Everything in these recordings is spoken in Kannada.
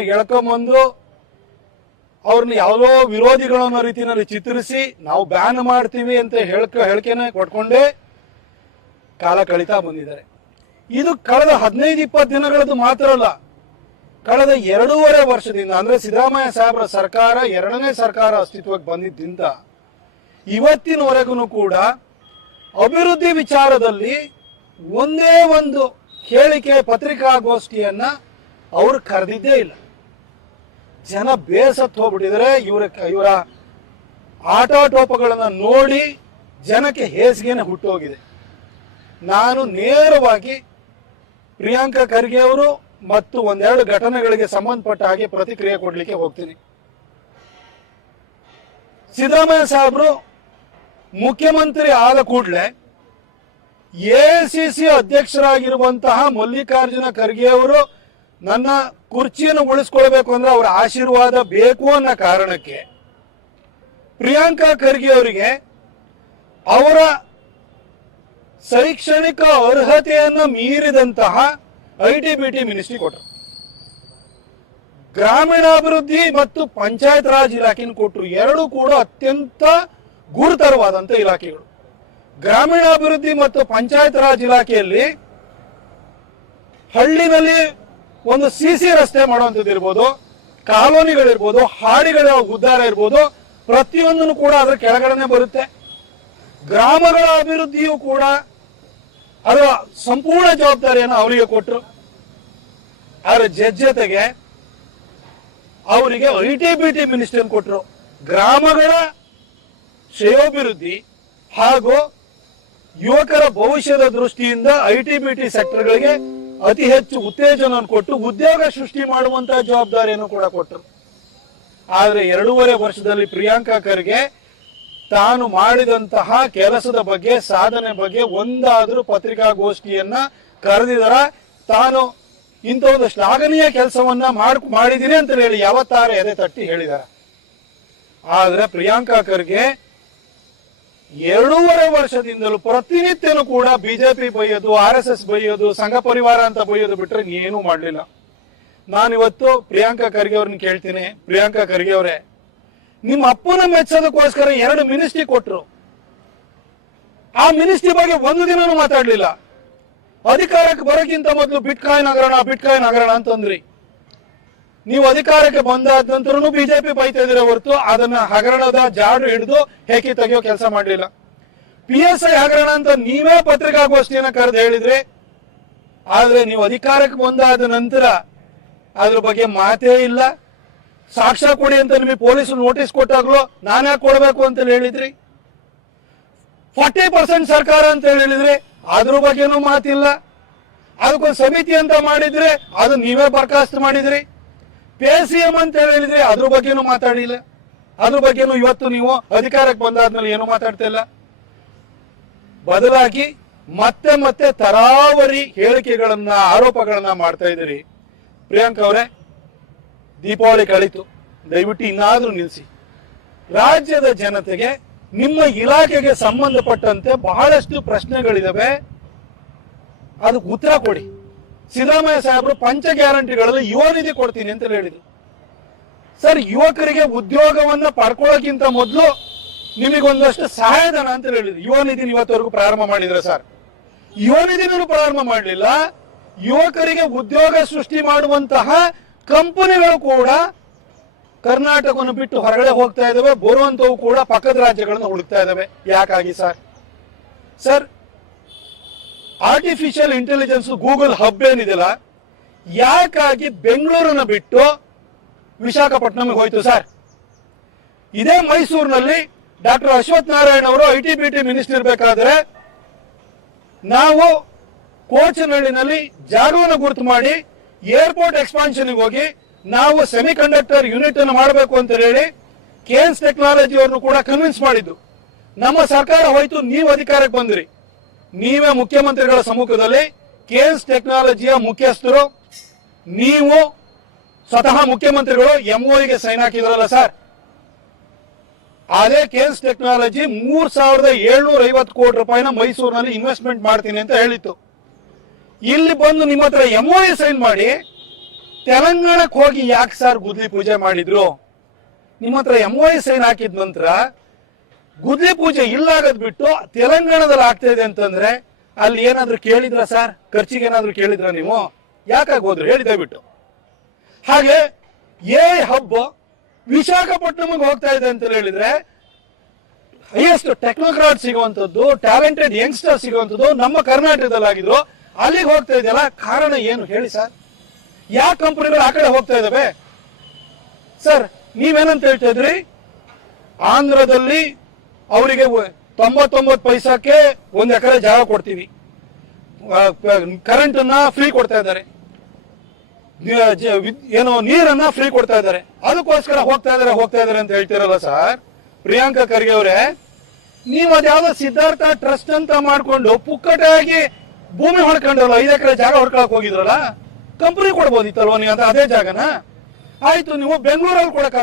ಎಳ್ಕೊಂಬಂದು ಅವ್ರನ್ನ ಯಾವ್ದೋ ವಿರೋಧಿಗಳು ಅನ್ನೋ ರೀತಿಯಲ್ಲಿ ಚಿತ್ರಿಸಿ ನಾವು ಬ್ಯಾನ್ ಮಾಡ್ತೀವಿ ಅಂತ ಹೇಳ್ಕ, ಹೇಳಿಕೆನ ಕೊಟ್ಕೊಂಡೇ ಕಾಲ ಕಳೀತಾ ಬಂದಿದ್ದಾರೆ. ಇದು ಕಳೆದ ಹದಿನೈದು, ಇಪ್ಪತ್ತು ದಿನಗಳದ್ದು ಮಾತ್ರ ಅಲ್ಲ. ಕಳೆದ ಎರಡೂವರೆ ವರ್ಷದಿಂದ ಅಂದ್ರೆ ಸಿದ್ದರಾಮಯ್ಯ ಸಾಹೇಬರ ಸರ್ಕಾರ, ಎರಡನೇ ಸರ್ಕಾರ ಅಸ್ತಿತ್ವಕ್ಕೆ ಬಂದಿದ್ದಿಂದ ಇವತ್ತಿನವರೆಗೂ ಕೂಡ ಅಭಿವೃದ್ಧಿ ವಿಚಾರದಲ್ಲಿ ಒಂದೇ ಒಂದು ಹೇಳಿಕೆ ಪತ್ರಿಕಾಗೋಷ್ಠಿಯನ್ನ ಅವರು ಕರೆದಿದ್ದೇ ಇಲ್ಲ. ಜನ ಬೇಸತ್ತು ಹೋಗ್ಬಿಟ್ಟಿದ್ರೆ ಇವರ ಇವರ ಆಟೋಟೋಪಗಳನ್ನು ನೋಡಿ ಜನಕ್ಕೆ ಹೇಸಿಗೆನೆ ಹುಟ್ಟೋಗಿದೆ. ನಾನು ನೇರವಾಗಿ ಪ್ರಿಯಾಂಕಾ ಖರ್ಗೆ ಅವರು ಮತ್ತು ಒಂದೆರಡು ಘಟನೆಗಳಿಗೆ ಸಂಬಂಧಪಟ್ಟ ಹಾಗೆ ಪ್ರತಿಕ್ರಿಯೆ ಕೊಡಲಿಕ್ಕೆ ಹೋಗ್ತೀನಿ. ಸಿದ್ದರಾಮಯ್ಯ ಸಾಹೇಬರು ಮುಖ್ಯಮಂತ್ರಿ ಆದ ಕೂಡಲೇ ಸಿ ಅಧ್ಯಕ್ಷರಾಗಿರುವಂತಹ ಮಲ್ಲಿಕಾರ್ಜುನ ಖರ್ಗೆ ಅವರು ನನ್ನ ಕುರ್ಚಿಯನ್ನು ಉಳಿಸ್ಕೊಳ್ಬೇಕು ಅಂದ್ರೆ ಅವರ ಆಶೀರ್ವಾದ ಬೇಕು ಅನ್ನೋ ಕಾರಣಕ್ಕೆ. ಪ್ರಿಯಾಂಕಾ ಖರ್ಗೆ ಅವರಿಗೆ ಅವರ ಶೈಕ್ಷಣಿಕ ಅರ್ಹತೆಯನ್ನು ಮೀರಿದಂತಹ ಐ ಟಿ ಮಿನಿಸ್ಟ್ರಿ ಕೊಟ್ಟರು. ಗ್ರಾಮೀಣಾಭಿವೃದ್ಧಿ ಮತ್ತು ಪಂಚಾಯತ್ ರಾಜ್ ಇಲಾಖೆಯನ್ನು ಕೊಟ್ಟರು. ಎರಡು ಕೂಡ ಅತ್ಯಂತ ಗುರುತರವಾದಂಥ ಇಲಾಖೆಗಳು. ಗ್ರಾಮೀಣಾಭಿವೃದ್ಧಿ ಮತ್ತು ಪಂಚಾಯತ್ ರಾಜ್ ಇಲಾಖೆಯಲ್ಲಿ ಹಳ್ಳಿನಲ್ಲಿ ಒಂದು ಸಿ ಸಿ ರಸ್ತೆ ಮಾಡುವಂಥದ್ದು ಇರ್ಬೋದು, ಕಾಲೋನಿಗಳಿರ್ಬೋದು, ಹಾಡಿಗಳ ಉದ್ದಾರ ಇರ್ಬೋದು, ಪ್ರತಿಯೊಂದನ್ನು ಕೂಡ ಅದರ ಕೆಳಗಡೆನೆ ಬರುತ್ತೆ. ಗ್ರಾಮಗಳ ಅಭಿವೃದ್ಧಿಯು ಕೂಡ ಅದರ ಸಂಪೂರ್ಣ ಜವಾಬ್ದಾರಿಯನ್ನು ಅವರಿಗೆ ಕೊಟ್ಟರು ಅದರ ಜಜ್ಜತೆಗೆ ಅವರಿಗೆ I T B T minister ಕೊಟ್ಟರು ಗ್ರಾಮಗಳ ಶ್ರೇಯೋಭಿವೃದ್ಧಿ ಹಾಗೂ ಯುವಕರ ಭವಿಷ್ಯದ ದೃಷ್ಟಿಯಿಂದ ಐ ಟಿ ಬಿ ಟಿ ಸೆಕ್ಟರ್ಗಳಿಗೆ ಅತಿ ಹೆಚ್ಚು ಉತ್ತೇಜನ ಕೊಟ್ಟು ಉದ್ಯೋಗ ಸೃಷ್ಟಿ ಮಾಡುವಂತಹ ಜವಾಬ್ದಾರಿಯನ್ನು ಕೂಡ ಕೊಟ್ಟರು. ಆದರೆ ಎರಡೂವರೆ ವರ್ಷದಲ್ಲಿ ಪ್ರಿಯಾಂಕಾ ಖರ್ಗೆ ತಾನು ಮಾಡಿದಂತಹ ಕೆಲಸದ ಬಗ್ಗೆ, ಸಾಧನೆ ಬಗ್ಗೆ ಒಂದಾದರೂ ಪತ್ರಿಕಾಗೋಷ್ಠಿಯನ್ನ ಕರೆದಿದರ. ತಾನು ಇಂಥ ಒಂದು ಶ್ಲಾಘನೀಯ ಕೆಲಸವನ್ನ ಮಾಡ್ ಮಾಡಿದ್ದೀನಿ ಅಂತ ಹೇಳಿ ಯಾವತ್ತಾರ ಎದೆ ತಟ್ಟಿ ಹೇಳಿದಾರೆ. ಆದ್ರೆ ಪ್ರಿಯಾಂಕಾ ಖರ್ಗೆ ಎರಡೂವರೆ ವರ್ಷದಿಂದಲೂ ಪ್ರತಿನಿತ್ಯನೂ ಕೂಡ ಬಿಜೆಪಿ ಬೈಯೋದು, ಆರ್ ಎಸ್ ಎಸ್ ಬೈಯೋದು, ಸಂಘ ಪರಿವಾರ ಅಂತ ಬೈಯೋದು ಬಿಟ್ರೆ ಏನು ಮಾಡಲಿಲ್ಲ. ನಾನಿವತ್ತು ಪ್ರಿಯಾಂಕಾ ಖರ್ಗೆ ಅವ್ರನ್ನ ಕೇಳ್ತೀನಿ. ಪ್ರಿಯಾಂಕಾ ಖರ್ಗೆ ಅವರೇ, ನಿಮ್ಮ ಅಪ್ಪನ ಮೆಚ್ಚೋದಕ್ಕೋಸ್ಕರ ಎರಡು ಮಿನಿಸ್ಟ್ರಿ ಕೊಟ್ರು. ಆ ಮಿನಿಸ್ಟ್ರಿ ಬಗ್ಗೆ ಒಂದು ದಿನನೂ ಮಾತಾಡ್ಲಿಲ್ಲ. ಅಧಿಕಾರಕ್ಕೆ ಬರೋಕ್ಕಿಂತ ಮೊದಲು ಬಿಟ್ಕಾಯಿನ್ ಹಗರಣ ಬಿಟ್ಕಾಯಿನ್ ಹಗರಣ ಅಂತಂದ್ರಿ. ನೀವು ಅಧಿಕಾರಕ್ಕೆ ಬಂದಾದ ನಂತರನು ಬಿಜೆಪಿ ಬೈತಾ ಇದೀರ ಹೊರತು ಅದನ್ನ ಹಗರಣದ ಜಾಡು ಹಿಡಿದು ಹೇಗೆ ತೆಗೆಯೋ ಕೆಲಸ ಮಾಡಲಿಲ್ಲ. ಪಿ ಎಸ್ ಐ ಹಗರಣ ಅಂತ ನೀವೇ ಪತ್ರಿಕಾಗೋಷ್ಠಿಯನ್ನ ಕರೆದು ಹೇಳಿದ್ರಿ, ಆದ್ರೆ ನೀವು ಅಧಿಕಾರಕ್ಕೆ ಬಂದಾದ ನಂತರ ಅದ್ರ ಬಗ್ಗೆ ಮಾತೇ ಇಲ್ಲ. ಸಾಕ್ಷ್ಯ ಕೊಡಿ ಅಂತ ನಿಮಗೆ ಪೊಲೀಸರು ನೋಟಿಸ್ ಕೊಟ್ಟಾಗ್ಲೂ ನಾನು ಕೊಡಬೇಕು ಅಂತ ಹೇಳಿದ್ರಿ? ಫಾರ್ಟಿ ಪರ್ಸೆಂಟ್ ಸರ್ಕಾರ ಅಂತ ಹೇಳಿದ್ರಿ ಅದ್ರ ಬಗ್ಗೆನೂ ಮಾತಿಲ್ಲ. ಅದಕ್ಕೊಂದು ಸಮಿತಿ ಅಂತ ಮಾಡಿದ್ರೆ ಅದು ನೀವೇ ಬರ್ಖಾಸ್ತು ಮಾಡಿದ್ರಿ. ಪೇ ಸಿ ಎಂ ಅಂತ ಹೇಳಿದ್ರೆ ಅದ್ರ ಬಗ್ಗೆನೂ ಮಾತಾಡಿಲ್ಲ ಅದ್ರ ಬಗ್ಗೆನೂ ಇವತ್ತು ನೀವು ಅಧಿಕಾರಕ್ಕೆ ಬಂದಾದ್ಮೇಲೆ ಏನು ಮಾತಾಡ್ತಾ ಇಲ್ಲ ಬದಲಾಗಿ ಮತ್ತೆ ಮತ್ತೆ ತರಾವರಿ ಹೇಳಿಕೆಗಳನ್ನ ಆರೋಪಗಳನ್ನ ಮಾಡ್ತಾ ಇದ್ದೀರಿ ಪ್ರಿಯಾಂಕ್ ಅವರೇ ದೀಪಾವಳಿ ಕಳೀತು ದಯವಿಟ್ಟು ಇನ್ನಾದ್ರೂ ನಿಲ್ಲಿಸಿ ರಾಜ್ಯದ ಜನತೆಗೆ ನಿಮ್ಮ ಇಲಾಖೆಗೆ ಸಂಬಂಧಪಟ್ಟಂತೆ ಬಹಳಷ್ಟು ಪ್ರಶ್ನೆಗಳಿದಾವೆ ಅದಕ್ಕೆ ಉತ್ತರ ಕೊಡಿ ಸಿದ್ದರಾಮಯ್ಯ ಸಾಹೇಬರು ಪಂಚ ಗ್ಯಾರಂಟಿಗಳಲ್ಲಿ ಯುವ ನಿಧಿ ಕೊಡ್ತೀನಿ ಅಂತ ಹೇಳಿದ್ರು. ಸರ್, ಯುವಕರಿಗೆ ಉದ್ಯೋಗವನ್ನ ಪಡ್ಕೊಳ್ಳೋಕ್ಕಿಂತ ಮೊದಲು ನಿಮಗೊಂದಷ್ಟು ಸಹಾಯಧನ ಅಂತ ಹೇಳಿದ್ರು. ಯುವ ನಿಧಿ ಇವತ್ತವರೆಗೂ ಪ್ರಾರಂಭ ಮಾಡಿದ್ರೆ ಸರ್. ಯುವ ನಿಧಿನೂ ಪ್ರಾರಂಭ ಮಾಡಲಿಲ್ಲ. ಯುವಕರಿಗೆ ಉದ್ಯೋಗ ಸೃಷ್ಟಿ ಮಾಡುವಂತಹ ಕಂಪನಿಗಳು ಕೂಡ ಕರ್ನಾಟಕವನ್ನು ಬಿಟ್ಟು ಹೊರಗಡೆ ಹೋಗ್ತಾ ಇದ್ದಾವೆ. ಬರುವಂತವು ಕೂಡ ಪಕ್ಕದ ರಾಜ್ಯಗಳನ್ನು ಹುಡುಕ್ತಾ ಇದ್ದಾವೆ. ಯಾಕಾಗಿ sir? Sir artificial intelligence Google hub ಏನಿದೆಯಲ್ಲ, ಯಾಕಾಗಿ ಬೆಂಗಳೂರನ್ನ ಬಿಟ್ಟು ವಿಶಾಖಪಟ್ಟಣಂಗೆ ಹೋಯ್ತು ಸರ್? ಇದೇ ಮೈಸೂರಿನಲ್ಲಿ ಡಾಕ್ಟರ್ ಅಶ್ವಥ್ ನಾರಾಯಣ ಅವರು I T B T minister ಇರಬೇಕಾದ್ರೆ ನಾವು ಕೋಚನಹಳ್ಳಿನಲ್ಲಿ ಜಾಗವನ್ನು ಗುರುತು ಮಾಡಿ ಏರ್ಪೋರ್ಟ್ ಎಕ್ಸ್ಪಾನ್ಷನ್ಗೆ ಹೋಗಿ ನಾವು ಸೆಮಿ ಕಂಡಕ್ಟರ್ ಯೂನಿಟ್ ಅನ್ನು ಮಾಡಬೇಕು ಅಂತ ಹೇಳಿ ಕೇನ್ಸ್ ಟೆಕ್ನಾಲಜಿ ಅವ್ರನ್ನು ಕೂಡ ಕನ್ವಿನ್ಸ್ ಮಾಡಿದ್ದು. ನಮ್ಮ ಸರ್ಕಾರ ಹೋಯ್ತು, ನೀವು ಅಧಿಕಾರಕ್ಕೆ ಬಂದ್ರಿ. ನೀವೇ ಮುಖ್ಯಮಂತ್ರಿಗಳ ಸಮ್ಮುಖದಲ್ಲಿ ಕೇಸ್ ಟೆಕ್ನಾಲಜಿಯ ಮುಖ್ಯಸ್ಥರು. ನೀವು ಸ್ವತಃ ಮುಖ್ಯಮಂತ್ರಿಗಳು ಎಂಒಗೆ ಸೈನ್ ಹಾಕಿದ್ರಲ್ಲ ಸರ್. ಅದೇ ಕೇನ್ಸ್ ಟೆಕ್ನಾಲಜಿ ಮೂರ್ ಸಾವಿರದ ಏಳ್ನೂರ ಐವತ್ತು ಕೋಟಿ ರೂಪಾಯಿನ ಮೈಸೂರಿನಲ್ಲಿ ಇನ್ವೆಸ್ಟ್ಮೆಂಟ್ ಮಾಡ್ತೀನಿ ಅಂತ ಹೇಳಿತ್ತು. ಇಲ್ಲಿ ಬಂದು ನಿಮ್ಮ ಹತ್ರ ಎಂಒಎ ಸೈನ್ ಮಾಡಿ ತೆಲಂಗಾಣಕ್ಕೆ ಹೋಗಿ ಯಾಕೆ ಸರ್ ಗುದ್ಲಿ ಪೂಜೆ ಮಾಡಿದ್ರು? ನಿಮ್ಮ ಹತ್ರ ಎಂಒಎ ಸೈನ್ ಹಾಕಿದ ನಂತರ ಗುದ್ಲಿ ಪೂಜೆ ಇಲ್ಲಾಗದ್ ಬಿಟ್ಟು ತೆಲಂಗಾಣದಲ್ಲಿ ಆಗ್ತಾ ಇದೆ ಅಂತಂದ್ರೆ ಅಲ್ಲಿ ಏನಾದ್ರು ಕೇಳಿದ್ರ ಸರ್? ಖರ್ಚಿಗೆ ಏನಾದ್ರು ಕೇಳಿದ್ರ ನೀವು? ಯಾಕಾಗಿ ಹೋದ್ರು? ಹೇಳಿ ದಯವಿಟ್ಟು. ಹಾಗೆ ಏ ಹಬ್ಬ ವಿಶಾಖಪಟ್ಟಣಂಗೆ ಹೋಗ್ತಾ ಇದೆ ಅಂತ ಹೇಳಿದ್ರೆ ಹೈಯೆಸ್ಟ್ ಟೆಕ್ನೋಕ್ರಾಟ್ ಸಿಗುವಂತದ್ದು ಟ್ಯಾಲೆಂಟೆಡ್ ಯಂಗ್ಸ್ಟರ್ ಸಿಗುವಂತದ್ದು ನಮ್ಮ ಕರ್ನಾಟಕದಲ್ಲಿ ಆಗಿದ್ರು. ಅಲ್ಲಿಗೆ ಹೋಗ್ತಾ ಇದೆಯಲ್ಲ, ಕಾರಣ ಏನು? ಹೇಳಿ ಸರ್. ಯಾವ ಕಂಪನಿಗಳು ಆ ಕಡೆ ಹೋಗ್ತಾ ಇದ್ದಾವೆ ಸರ್, ನೀವೇನಂತ ಹೇಳ್ತಾ ಇದ್ರಿ? ಆಂಧ್ರದಲ್ಲಿ ಅವರಿಗೆ ತೊಂಬತ್ತೊಂಬತ್ತು ಪೈಸಾಕ್ಕೆ ಒಂದು ಎಕರೆ ಜಾಗ ಕೊಡ್ತೀವಿ. ಕರೆಂಟ್ ಅನ್ನ ಫ್ರೀ ಕೊಡ್ತಾ ಇದ್ದಾರೆ. ಏನೋ ನೀರನ್ನ ಫ್ರೀ ಕೊಡ್ತಾ ಇದ್ದಾರೆ. ಅದಕ್ಕೋಸ್ಕರ ಹೋಗ್ತಾ ಇದಾರೆ ಹೋಗ್ತಾ ಇದಾರೆ ಅಂತ ಹೇಳ್ತಿರಲ್ಲ ಸರ್? ಪ್ರಿಯಾಂಕಾ ಖರ್ಗೆ ಅವರೇ, ನೀವು ಅದ್ಯಾವ ಸಿದ್ಧಾರ್ಥ ಟ್ರಸ್ಟ್ ಅಂತ ಮಾಡ್ಕೊಂಡು ಪುಕ್ಕಟಾಗಿ ಭೂಮಿ ಹೊಡ್ಕೊಂಡ್ರಲ್ಲ ಐದು ಎಕರೆ ಜಾಗ ಹೊಡ್ಕೊಳಕ್ ಹೋಗಿದ್ರಲ್ಲ? ಕಂಪನಿ ಕೊಡ್ಬೋದಿತ್ತಲ್ವ ನೀವು ಅಂತ ಅದೇ ಜಾಗನ? ಆಯ್ತು, ನೀವು ಬೆಂಗಳೂರಲ್ಲಿ ಕೊಡಕ್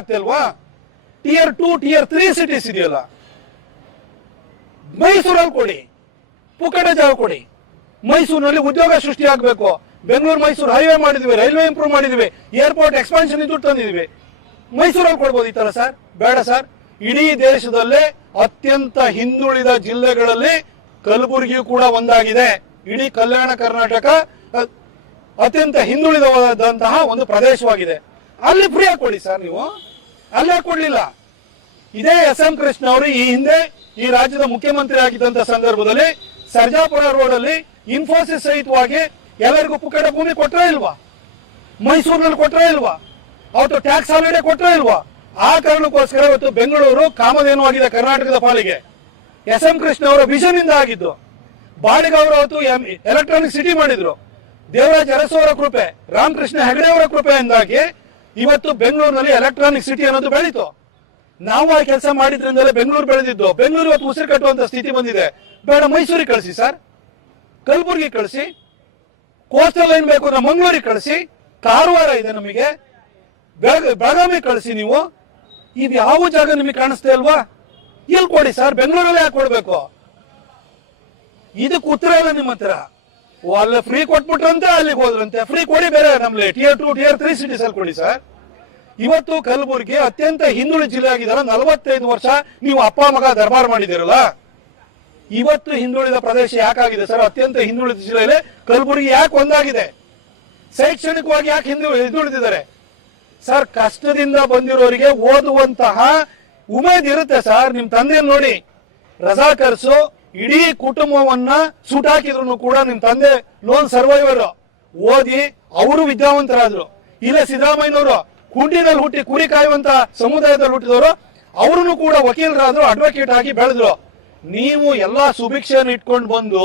tier two tier three cities ಇದೆಯಲ್ಲ. ಮೈಸೂರಲ್ಲಿ ಕೊಡಿ. ಪುಕ್ಕಟ ಜಾಗ ಕೊಡಿ. ಮೈಸೂರಿನಲ್ಲಿ ಉದ್ಯೋಗ ಸೃಷ್ಟಿ ಆಗಬೇಕು ಬೆಂಗಳೂರು, ಮೈಸೂರು ಹೈವೇ ಮಾಡಿದ್ವಿ, ರೈಲ್ವೆ ಇಂಪ್ರೂವ್ ಮಾಡಿದ್ವಿ, ಏರ್ಪೋರ್ಟ್ ಎಕ್ಸ್ಪಾನ್ಷನ್ ದುಡ್ಡು ತಂದಿದ್ವಿ. ಮೈಸೂರಲ್ಲಿ ಕೊಡ್ಬೋದು ಈ ತರ ಸರ್? ಬೇಡ ಸರ್. ಇಡೀ ದೇಶದಲ್ಲೇ ಅತ್ಯಂತ ಹಿಂದುಳಿದ ಜಿಲ್ಲೆಗಳಲ್ಲಿ ಕಲಬುರಗಿ ಕೂಡ ಒಂದಾಗಿದೆ. ಇಡೀ ಕಲ್ಯಾಣ ಕರ್ನಾಟಕ ಅತ್ಯಂತ ಹಿಂದುಳಿದವಾದಂತಹ ಒಂದು ಪ್ರದೇಶವಾಗಿದೆ. ಅಲ್ಲಿ ಫ್ರೀ ಕೊಡಿ ಸರ್ ನೀವು. ಅಲ್ಲೇ ಕೊಡ್ಲಿಲ್ಲ? ಇದೇ ಎಸ್ ಎಂ ಕೃಷ್ಣ ಅವರು ಈ ಹಿಂದೆ ಈ ರಾಜ್ಯದ ಮುಖ್ಯಮಂತ್ರಿ ಆಗಿದ್ದಂತ ಸಂದರ್ಭದಲ್ಲಿ ಸರ್ಜಾಪುರ ರೋಡ್ ಅಲ್ಲಿ ಇನ್ಫೋಸಿಸ್ ಸಹಿತವಾಗಿ ಎಲ್ಲರಿಗೂ ಪುಕ್ಕಟ ಭೂಮಿ ಕೊಟ್ಟರೆ ಇಲ್ವಾ? ಮೈಸೂರಿನಲ್ಲಿ ಕೊಟ್ಟರೆ ಇಲ್ವಾ? ಅವತ್ತು ಟ್ಯಾಕ್ಸ್ ಹಾಲಿಡೇ ಕೊಟ್ಟರೆ ಇಲ್ವಾ? ಆ ಕಾರಣಕ್ಕೋಸ್ಕರ ಇವತ್ತು ಬೆಂಗಳೂರು ಕಾಮಧೇನು ಆಗಿದೆ ಕರ್ನಾಟಕದ ಪಾಲಿಗೆ. ಎಸ್ ಎಂ ಕೃಷ್ಣ ಅವರ ವಿಷನ್ ಇಂದ ಆಗಿದ್ದು ಬಾಡಿಗೆ ಅವರು ಅವತ್ತು ಎಲೆಕ್ಟ್ರಾನಿಕ್ ಸಿಟಿ ಮಾಡಿದ್ರು. ದೇವರಾಜ್ ಅರಸು ಅವರ ಕೃಪೆ, ರಾಮಕೃಷ್ಣ ಹೆಗಡೆ ಅವರ ಕೃಪೆಯಿಂದಾಗಿ ಇವತ್ತು ಬೆಂಗಳೂರಿನಲ್ಲಿ ಎಲೆಕ್ಟ್ರಾನಿಕ್ ಸಿಟಿ ಅನ್ನೋದು ಬೆಳೀತು. ನಾವು ಆ ಕೆಲಸ ಮಾಡಿದ್ರಿಂದಲೇ ಬೆಂಗಳೂರು ಬೆಳೆದಿದ್ದು. ಬೆಂಗಳೂರು ಇವತ್ತು ಉಸಿರು ಕಟ್ಟುವಂತ ಸ್ಥಿತಿ ಬಂದಿದೆ. ಬೇಡ, ಮೈಸೂರಿಗೆ ಕಳಿಸಿ, ಸರ್. ಕಲಬುರಗಿ ಕಳಿಸಿ. ಕೋಸ್ಟಲ್ ಲೈನ್ ಬೇಕು ಅಂದ್ರೆ ಮಂಗಳೂರಿಗೆ ಕಳಿಸಿ. ಕಾರವಾರ ಇದೆ ನಮಗೆ. ಬೆಳಗ, ಬೆಳಗಾವಿ ಕಳಿಸಿ ನೀವು. ಇದು ಯಾವ ಜಾಗ ನಿಮಗೆ ಕಾಣಿಸ್ತಾ ಇಲ್ವಾ? ಎಲ್ಲಿ ಕೊಡಿ, ಸರ್. ಬೆಂಗಳೂರಲ್ಲೇ ಯಾಕೆ ಕೊಡ್ಬೇಕು? ಇದಕ್ಕೆ ಉತ್ತರ ಇಲ್ಲ ನಿಮ್ಮ ಹತ್ರ. ಅಲ್ಲಿ ಅಲ್ಲ ಫ್ರೀ ಕೊಟ್ಬಿಟ್ರಂತೆ, ಅಲ್ಲಿಗೆ ಹೋದ್ರಂತೆ. ಫ್ರೀ ಕೊಡಿ ಬೇರೆ ನಮ್ಮಲ್ಲಿ tier two tier three cities ಅಲ್ಲಿ ಕೊಡಿ, ಸರ್. ಇವತ್ತು ಕಲಬುರಗಿ ಅತ್ಯಂತ ಹಿಂದುಳಿದ ಜಿಲ್ಲೆ ಆಗಿದ್ದಾರೆ ನಲವತ್ತೈದು ವರ್ಷ ನೀವು ಅಪ್ಪ ಮಗ ದರ್ಬಾರ್ ಮಾಡಿದಿರಲ್ಲ ಇವತ್ತು ಹಿಂದುಳಿದ ಪ್ರದೇಶ ಯಾಕಾಗಿದೆ ಸರ್? ಅತ್ಯಂತ ಹಿಂದುಳಿದ ಜಿಲ್ಲೆಯಲ್ಲಿ ಕಲಬುರಗಿ ಯಾಕೆ ಒಂದಾಗಿದೆ? ಶೈಕ್ಷಣಿಕವಾಗಿ ಯಾಕೆ ಹಿಂದು ಹಿಂದುಳಿದಿದ್ದಾರೆ? ಸರ್, ಕಷ್ಟದಿಂದ ಬಂದಿರೋರಿಗೆ ಓದುವಂತಹ ಉಮೇದ್ ಇರುತ್ತೆ ಸರ್. ನಿಮ್ ತಂದೆ ನೋಡಿ. ರಜಾಕರ್ಸು ಇಡೀ ಕುಟುಂಬವನ್ನ ಸುಟಾಕಿದ್ರು ಕೂಡ ನಿಮ್ ತಂದೆ ಲೋನ್ ಸರ್ವೈವರ್ ಓದಿ, ಅವರು ವಿದ್ಯಾವಂತರಾದ್ರು. ಇಲ್ಲ ಸಿದ್ದರಾಮಯ್ಯನವರು ಕುಂಡಿನಲ್ಲಿ ಹುಟ್ಟಿ ಕುರಿ ಕಾಯುವಂತ ಸಮುದಾಯದಲ್ಲಿ ಹುಟ್ಟಿದವರು, ಅವ್ರನ್ನು ಕೂಡ ವಕೀಲರಾದ್ರು ಅಡ್ವೊಕೇಟ್ ಆಗಿ ಬೆಳೆದ್ರು. ನೀವು ಎಲ್ಲಾ ಸುಭಿಕ್ಷೆಯನ್ನು ಇಟ್ಕೊಂಡು ಬಂದು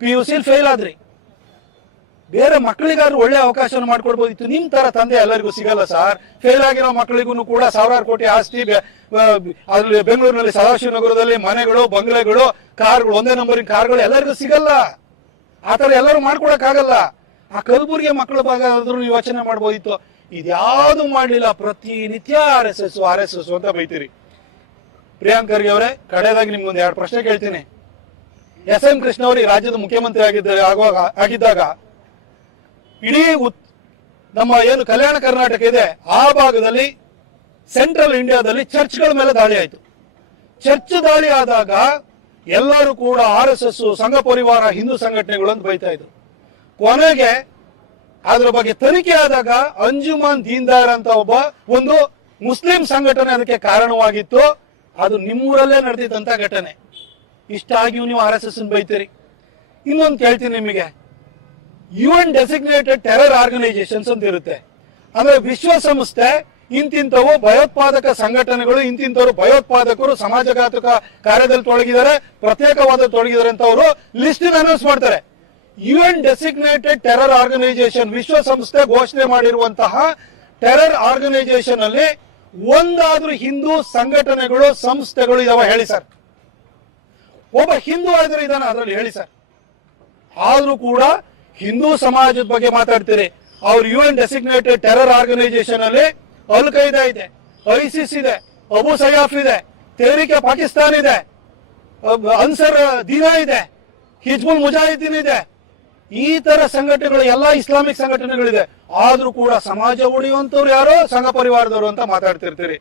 ಪಿ ಯು ಸಿಲ್ ಫೇಲ್ ಆದ್ರಿ. ಬೇರೆ ಮಕ್ಕಳಿಗಾದ್ರೂ ಒಳ್ಳೆ ಅವಕಾಶವನ್ನು ಮಾಡ್ಕೊಡ್ಬೋದಿತ್ತು. ನಿಮ್ ತರ ತಂದೆ ಎಲ್ಲರಿಗೂ ಸಿಗಲ್ಲ ಸರ್. ಫೇಲ್ ಆಗಿರೋ ಮಕ್ಕಳಿಗೂ ಕೂಡ ಸಾವಿರಾರು ಕೋಟಿ ಆಸ್ತಿ ಅಲ್ಲಿ ಬೆಂಗಳೂರಿನಲ್ಲಿ ಸದಾಶಿವನಗರದಲ್ಲಿ ಮನೆಗಳು, ಬಂಗ್ಲೆಗಳು, ಕಾರ್ಗಳು, ಒಂದೇ ನಂಬರಿನ ಕಾರ್ಗಳು ಎಲ್ಲರಿಗೂ ಸಿಗಲ್ಲ. ಆ ತರ ಎಲ್ಲರೂ ಮಾಡ್ಕೊಡಕ್ ಆಗಲ್ಲ ಆ ಕಲಬುರಗಿ ಮಕ್ಕಳ ಭಾಗ ಆದ್ರೂ ಯೋಚನೆ ಮಾಡ್ಬೋದಿತ್ತು. ಇದ್ಯಾವುದು ಮಾಡಲಿಲ್ಲ, ಪ್ರತಿನಿತ್ಯ R S S, R S S ಅಂತ ಬೈತೀರಿ. ಪ್ರಿಯಾಂಕರ್ಗೆ ಅವರೇ ಕಡೆಯದಾಗಿ ನಿಮ್ಗೊಂದು ಎರಡು ಪ್ರಶ್ನೆ ಕೇಳ್ತೀನಿ. ಎಸ್ ಎಂ ಕೃಷ್ಣ ಅವರು ರಾಜ್ಯದ ಮುಖ್ಯಮಂತ್ರಿ ಆಗಿದ್ದ ಆಗುವಾಗ, ಆಗಿದ್ದಾಗ, ಇಡೀ ನಮ್ಮ ಏನು ಕಲ್ಯಾಣ ಕರ್ನಾಟಕ ಇದೆ, ಆ ಭಾಗದಲ್ಲಿ, ಸೆಂಟ್ರಲ್ ಇಂಡಿಯಾದಲ್ಲಿ ಚರ್ಚ್ಗಳ ಮೇಲೆ ದಾಳಿ ಆಯಿತು. ಚರ್ಚ್ ದಾಳಿ ಆದಾಗ ಎಲ್ಲರೂ ಕೂಡ ಆರ್ ಎಸ್, ಸಂಘ ಪರಿವಾರ, ಹಿಂದೂ ಸಂಘಟನೆಗಳು ಅಂತ ಬೈತಾ ಇದ್ರು. ಕೊನೆಗೆ ಅದ್ರ ಬಗ್ಗೆ ತನಿಖೆ ಆದಾಗ ಅಂಜುಮನ್ ದೀನ್ದಾರ್ ಅಂತ ಒಬ್ಬ ಒಂದು ಮುಸ್ಲಿಂ ಸಂಘಟನೆ ಅದಕ್ಕೆ ಕಾರಣವಾಗಿತ್ತು. ಅದು ನಿಮ್ಮೂರಲ್ಲೇ ನಡೆದಿದ್ದಂತ ಘಟನೆ. ಇಷ್ಟಾಗಿಯೂ ನೀವು ಆರ್ ಎಸ್ ಎಸ್ ಬೈತೀರಿ. ಇನ್ನೊಂದು ಕೇಳ್ತೀನಿ ನಿಮಗೆ. U N designated terror organisations ಅಂತ ಇರುತ್ತೆ. ಅಂದ್ರೆ ವಿಶ್ವಸಂಸ್ಥೆ ಇಂತಿಂತವು ಭಯೋತ್ಪಾದಕ ಸಂಘಟನೆಗಳು ಇಂತಿಂತವರು ಭಯೋತ್ಪಾದಕರು ಸಮಾಜಘಾತಕ ಕಾರ್ಯದಲ್ಲಿ ತೊಡಗಿದ್ದಾರೆ ಪ್ರತ್ಯೇಕವಾದ ತೊಡಗಿದ್ದಾರೆ ಅಂತ ಅವರು ಲಿಸ್ಟ್ ಅನೌನ್ಸ್ ಮಾಡ್ತಾರೆ. U N designated terror organisation ವಿಶ್ವಸಂಸ್ಥೆ ಘೋಷಣೆ ಮಾಡಿರುವಂತಹ ಟೆರರ್ ಆರ್ಗನೈಸೇಷನ್ ಅಲ್ಲಿ ಒಂದಾದ್ರೂ ಹಿಂದೂ ಸಂಘಟನೆಗಳು, ಸಂಸ್ಥೆಗಳು ಇದಾವ ಹೇಳಿ ಸರ್. ಒಬ್ಬ ಹಿಂದೂ ಆದ್ರೂ ಇದಾನ ಅದರಲ್ಲಿ ಹೇಳಿ ಸರ್. ಆದ್ರೂ ಕೂಡ ಹಿಂದೂ ಸಮಾಜದ ಬಗ್ಗೆ ಮಾತಾಡ್ತೀರಿ. ಅವ್ರ U N designated terror organisation ಅಲ್ಲಿ ಅಲ್ ಖೈದಾ ಇದೆ, ಐಸಿಸ್ ಇದೆ, ಅಬು ಸಯಾಫ್ ಇದೆ ತೆಹರಿಕೆ ಪಾಕಿಸ್ತಾನ್ ಇದೆ ಅನ್ಸರ್ ದೀನಾ ಇದೆ, ಹಿಜ್ಬುಲ್ ಮುಜಾಹಿದ್ದೀನ್ ಇದೆ ಈ ತರ ಸಂಘಟನೆಗಳು, ಎಲ್ಲಾ ಇಸ್ಲಾಮಿಕ್ ಸಂಘಟನೆಗಳಿದೆ. ಆದ್ರೂ ಕೂಡ ಸಮಾಜ ಉಳಿಯುವಂತವ್ರು ಯಾರೋ, ಸಂಘ ಪರಿವಾರದವರು ಅಂತ ಮಾತಾಡ್ತಿರ್ತೀರಿ.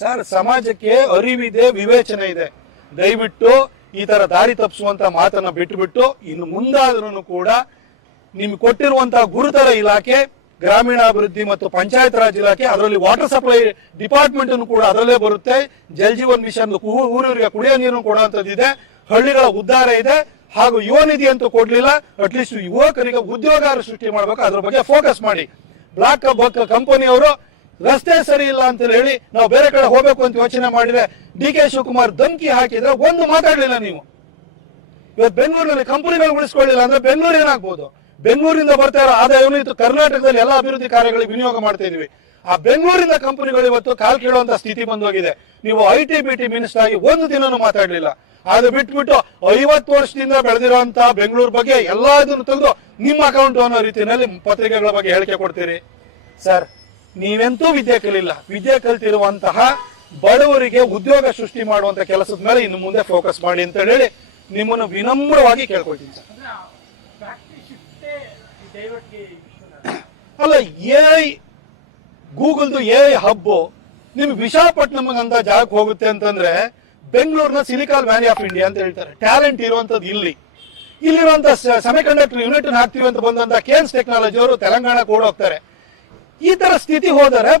ಸರ್, ಸಮಾಜಕ್ಕೆ ಅರಿವಿದೆ, ವಿವೇಚನೆ ಇದೆ. ದಯವಿಟ್ಟು ಈ ತರ ದಾರಿ ತಪ್ಪಿಸುವಂತ ಮಾತನ್ನ ಬಿಟ್ಟುಬಿಟ್ಟು, ಇನ್ನು ಮುಂದಾದ್ರೂ ಕೂಡ ನಿಮ್ಗೆ ಕೊಟ್ಟಿರುವಂತಹ ಗುರುತರ ಇಲಾಖೆ, ಗ್ರಾಮೀಣಾಭಿವೃದ್ಧಿ ಮತ್ತು ಪಂಚಾಯತ್ ರಾಜ್ ಇಲಾಖೆ, ಅದರಲ್ಲಿ ವಾಟರ್ ಸಪ್ಲೈ ಡಿಪಾರ್ಟ್ಮೆಂಟ್ ಕೂಡ ಅದರಲ್ಲೇ ಬರುತ್ತೆ. ಜಲ್ ಜೀವನ್ ಮಿಷನ್ ಊರೂರಿಗೆ ಕುಡಿಯೋ ನೀರನ್ನು ಕೊಡುವಂತದ್ದಿದೆ ಹಳ್ಳಿಗಳ ಉದ್ಧಾರ ಇದೆ. ಹಾಗೂ ಯುವ ನಿಧಿ ಅಂತೂ ಕೊಡ್ಲಿಲ್ಲ. ಅಟ್ಲೀಸ್ಟ್ ಯುವಕರಿಗೆ ಉದ್ಯೋಗ ಸೃಷ್ಟಿ ಮಾಡಬೇಕು. ಅದ್ರ ಬಗ್ಗೆ ಫೋಕಸ್ ಮಾಡಿ. ಬ್ಲಾಕ್ ಬಕ್ ಕಂಪನಿಯವರು ರಸ್ತೆ ಸರಿ ಇಲ್ಲ ಅಂತ ಹೇಳಿ ನಾವು ಬೇರೆ ಕಡೆ ಹೋಗ್ಬೇಕು ಅಂತ ಯೋಚನೆ ಮಾಡಿದ್ರೆ ಡಿ ಕೆ ಶಿವಕುಮಾರ್ ಧಮಕಿ ಹಾಕಿದ್ರೆ ಒಂದು ಮಾತಾಡ್ಲಿಲ್ಲ ನೀವು. ಇವತ್ತು ಬೆಂಗಳೂರಿನಲ್ಲಿ ಕಂಪನಿಗಳು ಉಳಿಸ್ಕೊಳ್ಳಿಲ್ಲ ಅಂದ್ರೆ ಬೆಂಗಳೂರು ಏನಾಗ್ಬೋದು? ಬೆಂಗಳೂರಿಂದ ಬರ್ತಾ ಇರೋ ಆದಾಯವನ್ನು ಇತ್ತು. ಕರ್ನಾಟಕದಲ್ಲಿ ಎಲ್ಲ ಅಭಿವೃದ್ಧಿ ಕಾರ್ಯಗಳಿಗೆ ವಿನಿಯೋಗ ಮಾಡ್ತಾ ಇದೀವಿ ಆ ಬೆಂಗಳೂರಿಂದ ಕಂಪನಿಗಳು ಇವತ್ತು ಕಾಲ್ ಕೇಳುವಂತ ಸ್ಥಿತಿ ಬಂದೋಗಿದೆ. ನೀವು I T B T minister ಆಗಿ ಒಂದು ದಿನನೂ ಮಾತಾಡ್ಲಿಲ್ಲ. ಅದು ಬಿಟ್ಬಿಟ್ಟು ಐವತ್ತು ವರ್ಷದಿಂದ ಬೆಳೆದಿರುವಂತ ಬೆಂಗಳೂರು ಬಗ್ಗೆ ಎಲ್ಲದನ್ನು ತೆಗೆದು ನಿಮ್ಮ ಅಕೌಂಟ್ ಅನ್ನೋ ರೀತಿಯಲ್ಲಿ ಪತ್ರಿಕೆಗಳ ಬಗ್ಗೆ ಹೇಳಿಕೆ ಕೊಡ್ತೀರಿ. ಸರ್ ನೀವೆಂತೂ ವಿದ್ಯೆ ಕಲಿಲ್ಲ. ವಿದ್ಯೆ ಕಲ್ತಿರುವಂತಹ ಬಡವರಿಗೆ ಉದ್ಯೋಗ ಸೃಷ್ಟಿ ಮಾಡುವಂತ ಕೆಲಸದ ಮೇಲೆ ಇನ್ನು ಮುಂದೆ ಫೋಕಸ್ ಮಾಡಿ ಅಂತ ಹೇಳಿ ನಿಮ್ಮನ್ನು ವಿನಮ್ರವಾಗಿ ಕೇಳ್ಕೊಳ್ತೀನಿ ಸರ್ ಅಲ್ಲ. ಎ ಗೂಗಲ್ದು ಎ ಹಬ್ಬು ನಿಮ್ ವಿಶಾಖಪಟ್ಟಣಮ್ ಅಂತ ಜಾಗಕ್ಕೆ ಹೋಗುತ್ತೆ ಅಂತಂದ್ರೆ ಬೆಂಗಳೂರಿನ ಸಿಲಿಕಾನ್ ವ್ಯಾಲಿ ಆಫ್ ಇಂಡಿಯಾ ಅಂತ ಹೇಳ್ತಾರೆ. ಟ್ಯಾಲೆಂಟ್ ಇರುವಂತದ್ದು ಇಲ್ಲಿ. ಇಲ್ಲಿರುವಂತ ಸೆಮಿ ಕಂಡಕ್ಟರ್ ಯೂನಿಟ್ ಹಾಕ್ತೀವಿ ಅಂತ ಬಂದಂತ ಕೇನ್ಸ್ ಟೆಕ್ನಾಲಜಿ ಅವರು ತೆಲಂಗಾಣಕ್ಕೆ ಓಡೋಗ್ತಾರೆ ಈ ತರ ಸ್ಥಿತಿ ಹೋದರೆ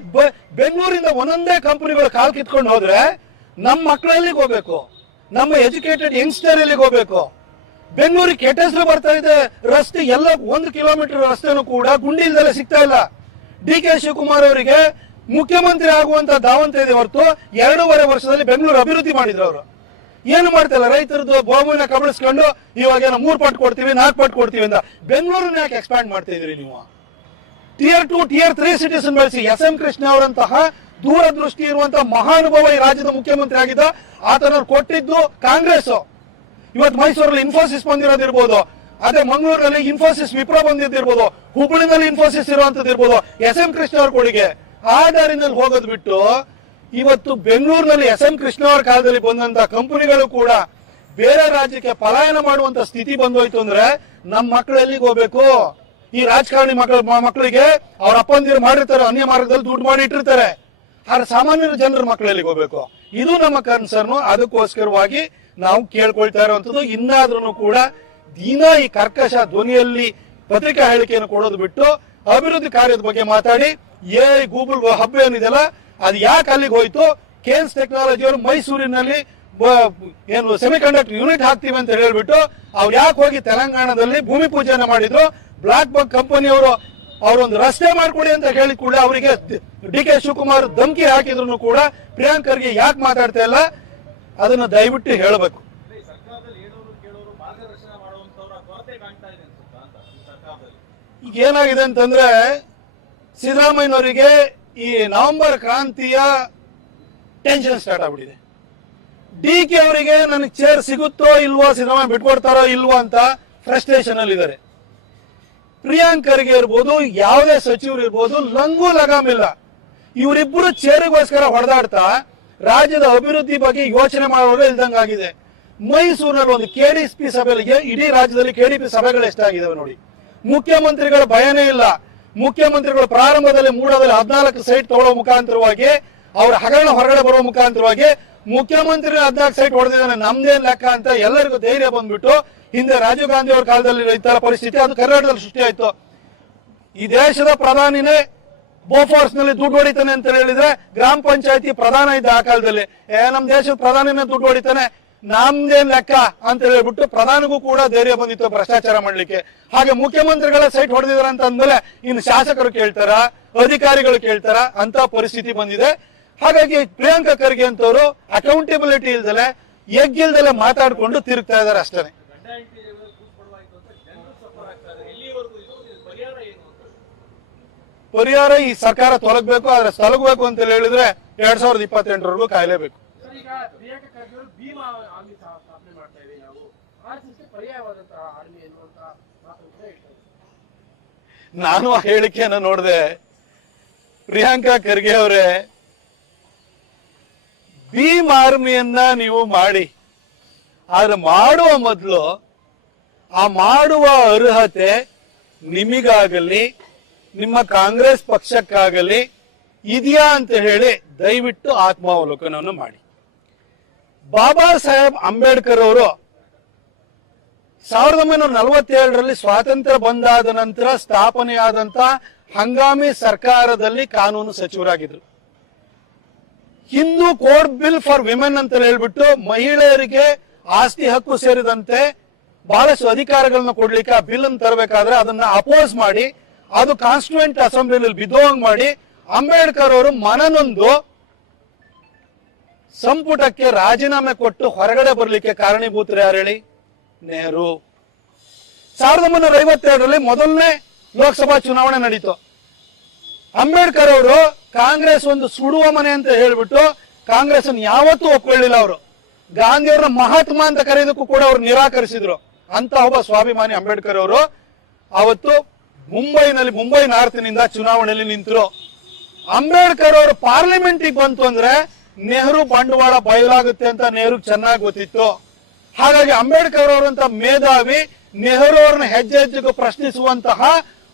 ಬೆಂಗಳೂರಿಂದ ಒಂದೊಂದೇ ಕಂಪನಿಗಳು ಕಾಲ್ ಕಿತ್ಕೊಂಡು ಹೋದ್ರೆ ನಮ್ಮ ಮಕ್ಕಳು ಎಲ್ಲಿಗೆ ಹೋಗ್ಬೇಕು? ನಮ್ಮ ಎಜುಕೇಟೆಡ್ ಯಂಗ್ಸ್ಟರ್ ಎಲ್ಲಿಗೆ ಹೋಗ್ಬೇಕು? ಬೆಂಗಳೂರಿಗೆ ಕೆಟ್ಟ ಹೆಸರು ಬರ್ತಾ ಇದೆ. ರಸ್ತೆ ಎಲ್ಲ ಒಂದು ಕಿಲೋಮೀಟರ್ ರಸ್ತೆನೂ ಕೂಡ ಗುಂಡಿ ಸಿಗ್ತಾ ಇಲ್ಲ. ಡಿ ಕೆ ಶಿವಕುಮಾರ್ ಅವರಿಗೆ ಮುಖ್ಯಮಂತ್ರಿ ಆಗುವಂತ ದಾವಂತ ಇದೆ ಹೊರತು ಎರಡೂವರೆ ವರ್ಷದಲ್ಲಿ ಬೆಂಗಳೂರು ಅಭಿವೃದ್ಧಿ ಮಾಡಿದ್ರು ಅವರು. ಏನು ಮಾಡ್ತಿಲ್ಲ ರೈತರದ್ದು ಭೂಮಿನ ಕಬಳಿಸ್ಕೊಂಡು ಇವಾಗ ಏನೋ ಮೂರ್ ಪಟ್ಟು ಕೊಡ್ತೀವಿ, ನಾಲ್ಕು ಪಟ್ಟು ಕೊಡ್ತೀವಿ ಅಂತ ಬೆಂಗಳೂರನ್ನ ಯಾಕೆ ಎಕ್ಸ್ಪ್ಯಾಂಡ್ ಮಾಡ್ತಾ ಇದ್ರಿ ನೀವು? Tier two tier three cities ಬಳಸಿ ಎಸ್ ಎಂ ಕೃಷ್ಣ ಅವರಂತಹ ದೂರದೃಷ್ಟಿ ಇರುವಂತಹ ಮಹಾನುಭವ ಈ ರಾಜ್ಯದ ಮುಖ್ಯಮಂತ್ರಿ ಆಗಿದ್ದ ಆತನವ್ರು ಕೊಟ್ಟಿದ್ದು ಕಾಂಗ್ರೆಸ್. ಇವತ್ತು ಮೈಸೂರಲ್ಲಿ ಇನ್ಫೋಸಿಸ್ ಬಂದಿರೋದಿರ್ಬೋದು ಅದೇ ಮಂಗಳೂರಿನಲ್ಲಿ ಇನ್ಫೋಸಿಸ್ ವಿಪ್ರೋ ಬಂದಿದ್ದಿರ್ಬೋದು ಹುಬ್ಬಳ್ಳಿನಲ್ಲಿ ಇನ್ಫೋಸಿಸ್ ಇರುವಂತದ್ದು ಇರ್ಬೋದು. ಎಸ್ ಎಂ ಕೃಷ್ಣ ಅವ್ರ ಕೊಡುಗೆ. ಆ ದಾರಿನಲ್ಲಿ ಹೋಗೋದು ಬಿಟ್ಟು ಇವತ್ತು ಬೆಂಗಳೂರಿನಲ್ಲಿ ಎಸ್ ಎಂ ಕೃಷ್ಣ ಅವರ ಕಾಲದಲ್ಲಿ ಬಂದಂತ ಕಂಪನಿಗಳು ಕೂಡ ಬೇರೆ ರಾಜ್ಯಕ್ಕೆ ಪಲಾಯನ ಮಾಡುವಂತ ಸ್ಥಿತಿ ಬಂದೋಯ್ತು ಅಂದ್ರೆ ನಮ್ಮ ಮಕ್ಕಳು ಎಲ್ಲಿಗೆ ಹೋಗ್ಬೇಕು? ಈ ರಾಜಕಾರಣಿ ಮಕ್ಕಳ ಮಕ್ಕಳಿಗೆ ಅವ್ರ ಅಪ್ಪಂದಿರು ಮಾಡಿರ್ತಾರೆ, ಅನ್ಯ ಮಾರ್ಗದಲ್ಲಿ ದುಡ್ಡು ಮಾಡಿ ಇಟ್ಟಿರ್ತಾರೆ. ಆದ್ರೆ ಸಾಮಾನ್ಯ ಜನರ ಮಕ್ಕಳು ಎಲ್ಲಿಗೆ ಹೋಗ್ಬೇಕು? ಇದು ನಮ್ಮ ಕನ್ಸರ್ನು ಅದಕ್ಕೋಸ್ಕರವಾಗಿ ನಾವು ಕೇಳ್ಕೊಳ್ತಾ ಇರುವಂತದ್ದು ಇನ್ನಾದ್ರೂ ಕೂಡ ದಿನ ಈ ಕರ್ಕಶ ಧ್ವನಿಯಲ್ಲಿ ಪತ್ರಿಕಾ ಹೇಳಿಕೆಯನ್ನು ಕೊಡೋದು ಬಿಟ್ಟು ಅಭಿವೃದ್ಧಿ ಕಾರ್ಯದ ಬಗ್ಗೆ ಮಾತಾಡಿ ಎ ಗೂಗಲ್ ಹಬ್ ಏನಿದೆಯಲ್ಲ ಅದು ಯಾಕೆ ಅಲ್ಲಿಗೆ ಹೋಯ್ತು? ಕೇನ್ಸ್ ಟೆಕ್ನಾಲಜಿ ಅವರು ಮೈಸೂರಿನಲ್ಲಿ ಏನು ಸೆಮಿ ಕಂಡಕ್ಟರ್ ಯೂನಿಟ್ ಹಾಕ್ತೀವಿ ಅಂತ ಹೇಳ್ಬಿಟ್ಟು ಅವ್ರು ಯಾಕೆ ಹೋಗಿ ತೆಲಂಗಾಣದಲ್ಲಿ ಭೂಮಿ ಪೂಜೆನ ಮಾಡಿದ್ರು? ಬ್ಲಾಕ್ ಬಗ್ ಕಂಪನಿಯವರು ಅವರೊಂದು ರಸ್ತೆ ಮಾಡ್ಕೊಡಿ ಅಂತ ಹೇಳಿ ಕೂಡ ಅವರಿಗೆ ಡಿ ಕೆ ಶಿವಕುಮಾರ್ ಧಮಕಿ ಹಾಕಿದ್ರು ಕೂಡ ಪ್ರಿಯಾಂಕರ್ಗೆ ಯಾಕೆ ಮಾತಾಡ್ತಾ ಇಲ್ಲ? ಅದನ್ನ ದಯವಿಟ್ಟು ಹೇಳಬೇಕು. ಈಗ ಏನಾಗಿದೆ ಅಂತಂದ್ರೆ ಸಿದ್ದರಾಮಯ್ಯನವರಿಗೆ ಈ ನವೆಂಬರ್ ಕ್ರಾಂತಿಯ ಟೆನ್ಷನ್ ಸ್ಟಾರ್ಟ್ ಆಗ್ಬಿಟ್ಟಿದೆ. ಡಿ ಕೆ ಅವರಿಗೆ ನನಗೆ ಚೇರ್ ಸಿಗುತ್ತೋ ಇಲ್ವೋ ಸಿದ್ದರಾಮಯ್ಯ ಬಿಟ್ಕೊಡ್ತಾರೋ ಇಲ್ವೋ ಅಂತ ಫ್ರಸ್ಟ್ರೇಷನ್ ಅಲ್ಲಿ ಇದ್ದಾರೆ. ಪ್ರಿಯಾಂಕರ್ಗೆ ಇರ್ಬೋದು, ಯಾವುದೇ ಸಚಿವರು ಇರ್ಬೋದು, ಲಂಗು ಲಗಾಮಿಲ್ಲ ಇವರಿಬ್ಬರು ಚೇರಿಗೋಸ್ಕರ ಹೊಡೆದಾಡ್ತಾ ರಾಜ್ಯದ ಅಭಿವೃದ್ಧಿ ಬಗ್ಗೆ ಯೋಚನೆ ಮಾಡೋರು ಇಲ್ದಂಗಾಗಿದೆ ಮೈಸೂರಿನಲ್ಲಿ ಒಂದು ಕೆಡಿಪಿ ಸಭೆಗಳಿಗೆ, ಇಡೀ ರಾಜ್ಯದಲ್ಲಿ ಕೆಡಿಪಿ ಸಭೆಗಳು ಎಷ್ಟಾಗಿದಾವೆ ನೋಡಿ. ಮುಖ್ಯಮಂತ್ರಿಗಳ ಭಯನೇ ಇಲ್ಲ. ಮುಖ್ಯಮಂತ್ರಿಗಳು ಪ್ರಾರಂಭದಲ್ಲಿ ಮೂಡದಲ್ಲಿ ಹದಿನಾಲ್ಕು ಸೈಟ್ ತಗೊಳ್ಳೋ ಮುಖಾಂತರವಾಗಿ, ಅವರ ಹಗರಣ ಹೊರಗಡೆ ಬರುವ ಮುಖಾಂತರವಾಗಿ ಮುಖ್ಯಮಂತ್ರಿ ಹದಿನಾಲ್ಕು ಸೈಟ್ ಹೊಡೆದಿದ್ದಾನೆ ನಮ್ದೇನ್ ಲೆಕ್ಕ ಅಂತ ಎಲ್ಲರಿಗೂ ಧೈರ್ಯ ಬಂದ್ಬಿಟ್ಟು ಹಿಂದೆ ರಾಜೀವ್ ಗಾಂಧಿ ಅವ್ರ ಕಾಲದಲ್ಲಿ ಈ ತರ ಪರಿಸ್ಥಿತಿ, ಅದು ಕರ್ನಾಟಕದಲ್ಲಿ ಸೃಷ್ಟಿಯಾಯಿತು ಈ ದೇಶದ ಪ್ರಧಾನಿನೇ ಬೋಫೋರ್ಸ್ನಲ್ಲಿ ದುಡ್ಡು ಹೊಡಿತಾನೆ ಅಂತ ಹೇಳಿದ್ರೆ ಗ್ರಾಮ ಪಂಚಾಯತಿ ಪ್ರಧಾನ ಇದ್ದ ಆ ಕಾಲದಲ್ಲಿ. ಏ, ನಮ್ ದೇಶದ ಪ್ರಧಾನಿನೇ ದುಡ್ಡು ಹೊಡಿತಾನೆ. ನಮ್ದೇನ್ ಲೆಕ್ಕ ಅಂತ ಹೇಳ್ಬಿಟ್ಟು ಪ್ರಧಾನಿಗೂ ಕೂಡ ಧೈರ್ಯ ಬಂದಿತ್ತು ಭ್ರಷ್ಟಾಚಾರ ಮಾಡ್ಲಿಕ್ಕೆ. ಹಾಗೆ ಮುಖ್ಯಮಂತ್ರಿಗಳ ಸೈಟ್ ಹೊಡೆದಿದ್ರ ಅಂತ ಅಂದ್ಮೇಲೆ ಇನ್ನು ಶಾಸಕರು ಕೇಳ್ತಾರ, ಅಧಿಕಾರಿಗಳು ಕೇಳ್ತಾರ ಅಂತ ಪರಿಸ್ಥಿತಿ ಬಂದಿದೆ. ಹಾಗಾಗಿ ಪ್ರಿಯಾಂಕಾ ಖರ್ಗೆ ಅಂತವರು ಅಕೌಂಟೆಬಿಲಿಟಿ ಇಲ್ದಲೆ ಎಗ್ಗಿಲ್ದಲೆ ಮಾತಾಡ್ಕೊಂಡು ತಿರುಗ್ತಾ ಅಷ್ಟೇ ಇದ್ದಾರೆ ಇದು ಪರಿಹಾರ ಈ ಸರ್ಕಾರ ತೊಲಗಬೇಕು, ಆದ್ರೆ ತೊಲಗಬೇಕು ಅಂತ ಹೇಳಿದ್ರೆ ಎರಡ್ ಸಾವಿರದ ಇಪ್ಪತ್ತೆಂಟರವರೆಗೂ ಕಾಯಲೇಬೇಕು. ಭೀಮಾ ಸ್ಥಾಪನೆ ಮಾಡ್ತಾ ನಾವು. ಆರ್ಮಿ ಎನ್ನುವಂತ ಮಾತನ್ನು ಕೂಡ ಹೇಳ್ತಾರೆ ನಾನು ಆ ಹೇಳಿಕೆಯನ್ನು ನೋಡಿದೆ ಪ್ರಿಯಾಂಕಾ ಖರ್ಗೆ ಅವರೇ, ಭೀಮ್ ಆರ್ಮಿಯನ್ನ ನೀವು ಮಾಡಿ, ಆದ್ರೆ ಮಾಡುವ ಮೊದಲು ಆ ಮಾಡುವ ಅರ್ಹತೆ ನಿಮಗಾಗಲಿ, ನಿಮ್ಮ ಕಾಂಗ್ರೆಸ್ ಪಕ್ಷಕ್ಕಾಗಲಿ ಇದೆಯಾ ಅಂತ ಹೇಳಿ ದಯವಿಟ್ಟು ಆತ್ಮಾವಲೋಕನವನ್ನು ಮಾಡಿ. ಬಾಬಾ ಸಾಹೇಬ್ ಅಂಬೇಡ್ಕರ್ ಅವರು ಸಾವಿರದ ಒಂಬೈನೂರ ನಲವತ್ತೇಳರಲ್ಲಿ ಸ್ವಾತಂತ್ರ್ಯ ಬಂದಾದ ನಂತರ ಸ್ಥಾಪನೆಯಾದಂತ ಹಂಗಾಮಿ ಸರ್ಕಾರದಲ್ಲಿ ಕಾನೂನು ಸಚಿವರಾಗಿದ್ರು. Hindu code bill for women ಅಂತ ಹೇಳ್ಬಿಟ್ಟು ಮಹಿಳೆಯರಿಗೆ ಆಸ್ತಿ ಹಕ್ಕು ಸೇರಿದಂತೆ ಬಹಳಷ್ಟು ಅಧಿಕಾರಗಳನ್ನ ಕೊಡ್ಲಿಕ್ಕೆ ಆ ಬಿಲ್ ಅನ್ನು ತರಬೇಕಾದ್ರೆ ಅದನ್ನ ಅಪೋಸ್ ಮಾಡಿ, ಅದು ಕಾನ್ಸ್ಟಿಟ್ಯೂಂಟ್ ಅಸೆಂಬ್ಲಿಯಲ್ಲಿ ಬಿದ್ದೋಂಗ್ ಮಾಡಿ ಅಂಬೇಡ್ಕರ್ ಅವರು ಮನನೊಂದು ಸಂಪುಟಕ್ಕೆ ರಾಜೀನಾಮೆ ಕೊಟ್ಟು ಹೊರಗಡೆ ಬರಲಿಕ್ಕೆ ಕಾರಣೀಭೂತರು ಯಾರು ಹೇಳಿ? ನೆಹರು. ಸಾವಿರದ ಒಂಬೈನೂರ ಐವತ್ತೆರಡರಲ್ಲಿ ಮೊದಲನೇ ಲೋಕಸಭಾ ಚುನಾವಣೆ ನಡೀತು. ಅಂಬೇಡ್ಕರ್ ಅವರು ಕಾಂಗ್ರೆಸ್ ಒಂದು ಸುಡುವ ಮನೆ ಅಂತ ಹೇಳ್ಬಿಟ್ಟು ಕಾಂಗ್ರೆಸ್ ಯಾವತ್ತೂ ಒಪ್ಕೊಳ್ಳಿಲ್ಲ ಅವರು. ಗಾಂಧಿಯವರ ಮಹಾತ್ಮ ಅಂತ ಕರೆಯೋದಕ್ಕೂ ಕೂಡ ಅವ್ರು ನಿರಾಕರಿಸಿದ್ರು. ಅಂತ ಒಬ್ಬ ಸ್ವಾಭಿಮಾನಿ ಅಂಬೇಡ್ಕರ್ ಅವರು ಅವತ್ತು ಮುಂಬೈನಲ್ಲಿ, ಮುಂಬೈ ನಾರ್ತಿನಿಂದ ಚುನಾವಣೆಯಲ್ಲಿ ನಿಂತರು. ಅಂಬೇಡ್ಕರ್ ಅವರು ಪಾರ್ಲಿಮೆಂಟಿಗೆ ಬಂತು ಅಂದ್ರೆ ನೆಹರು ಬಂಡವಾಳ ಬಯಲಾಗುತ್ತೆ ಅಂತ ನೆಹರು ಚೆನ್ನಾಗಿ ಗೊತ್ತಿತ್ತು. ಹಾಗಾಗಿ ಅಂಬೇಡ್ಕರ್ ಅವರಂತ ಮೇಧಾವಿ ನೆಹರು ಅವ್ರನ್ನ ಹೆಜ್ಜೆ ಹೆಜ್ಜೆಗೂ ಪ್ರಶ್ನಿಸುವಂತಹ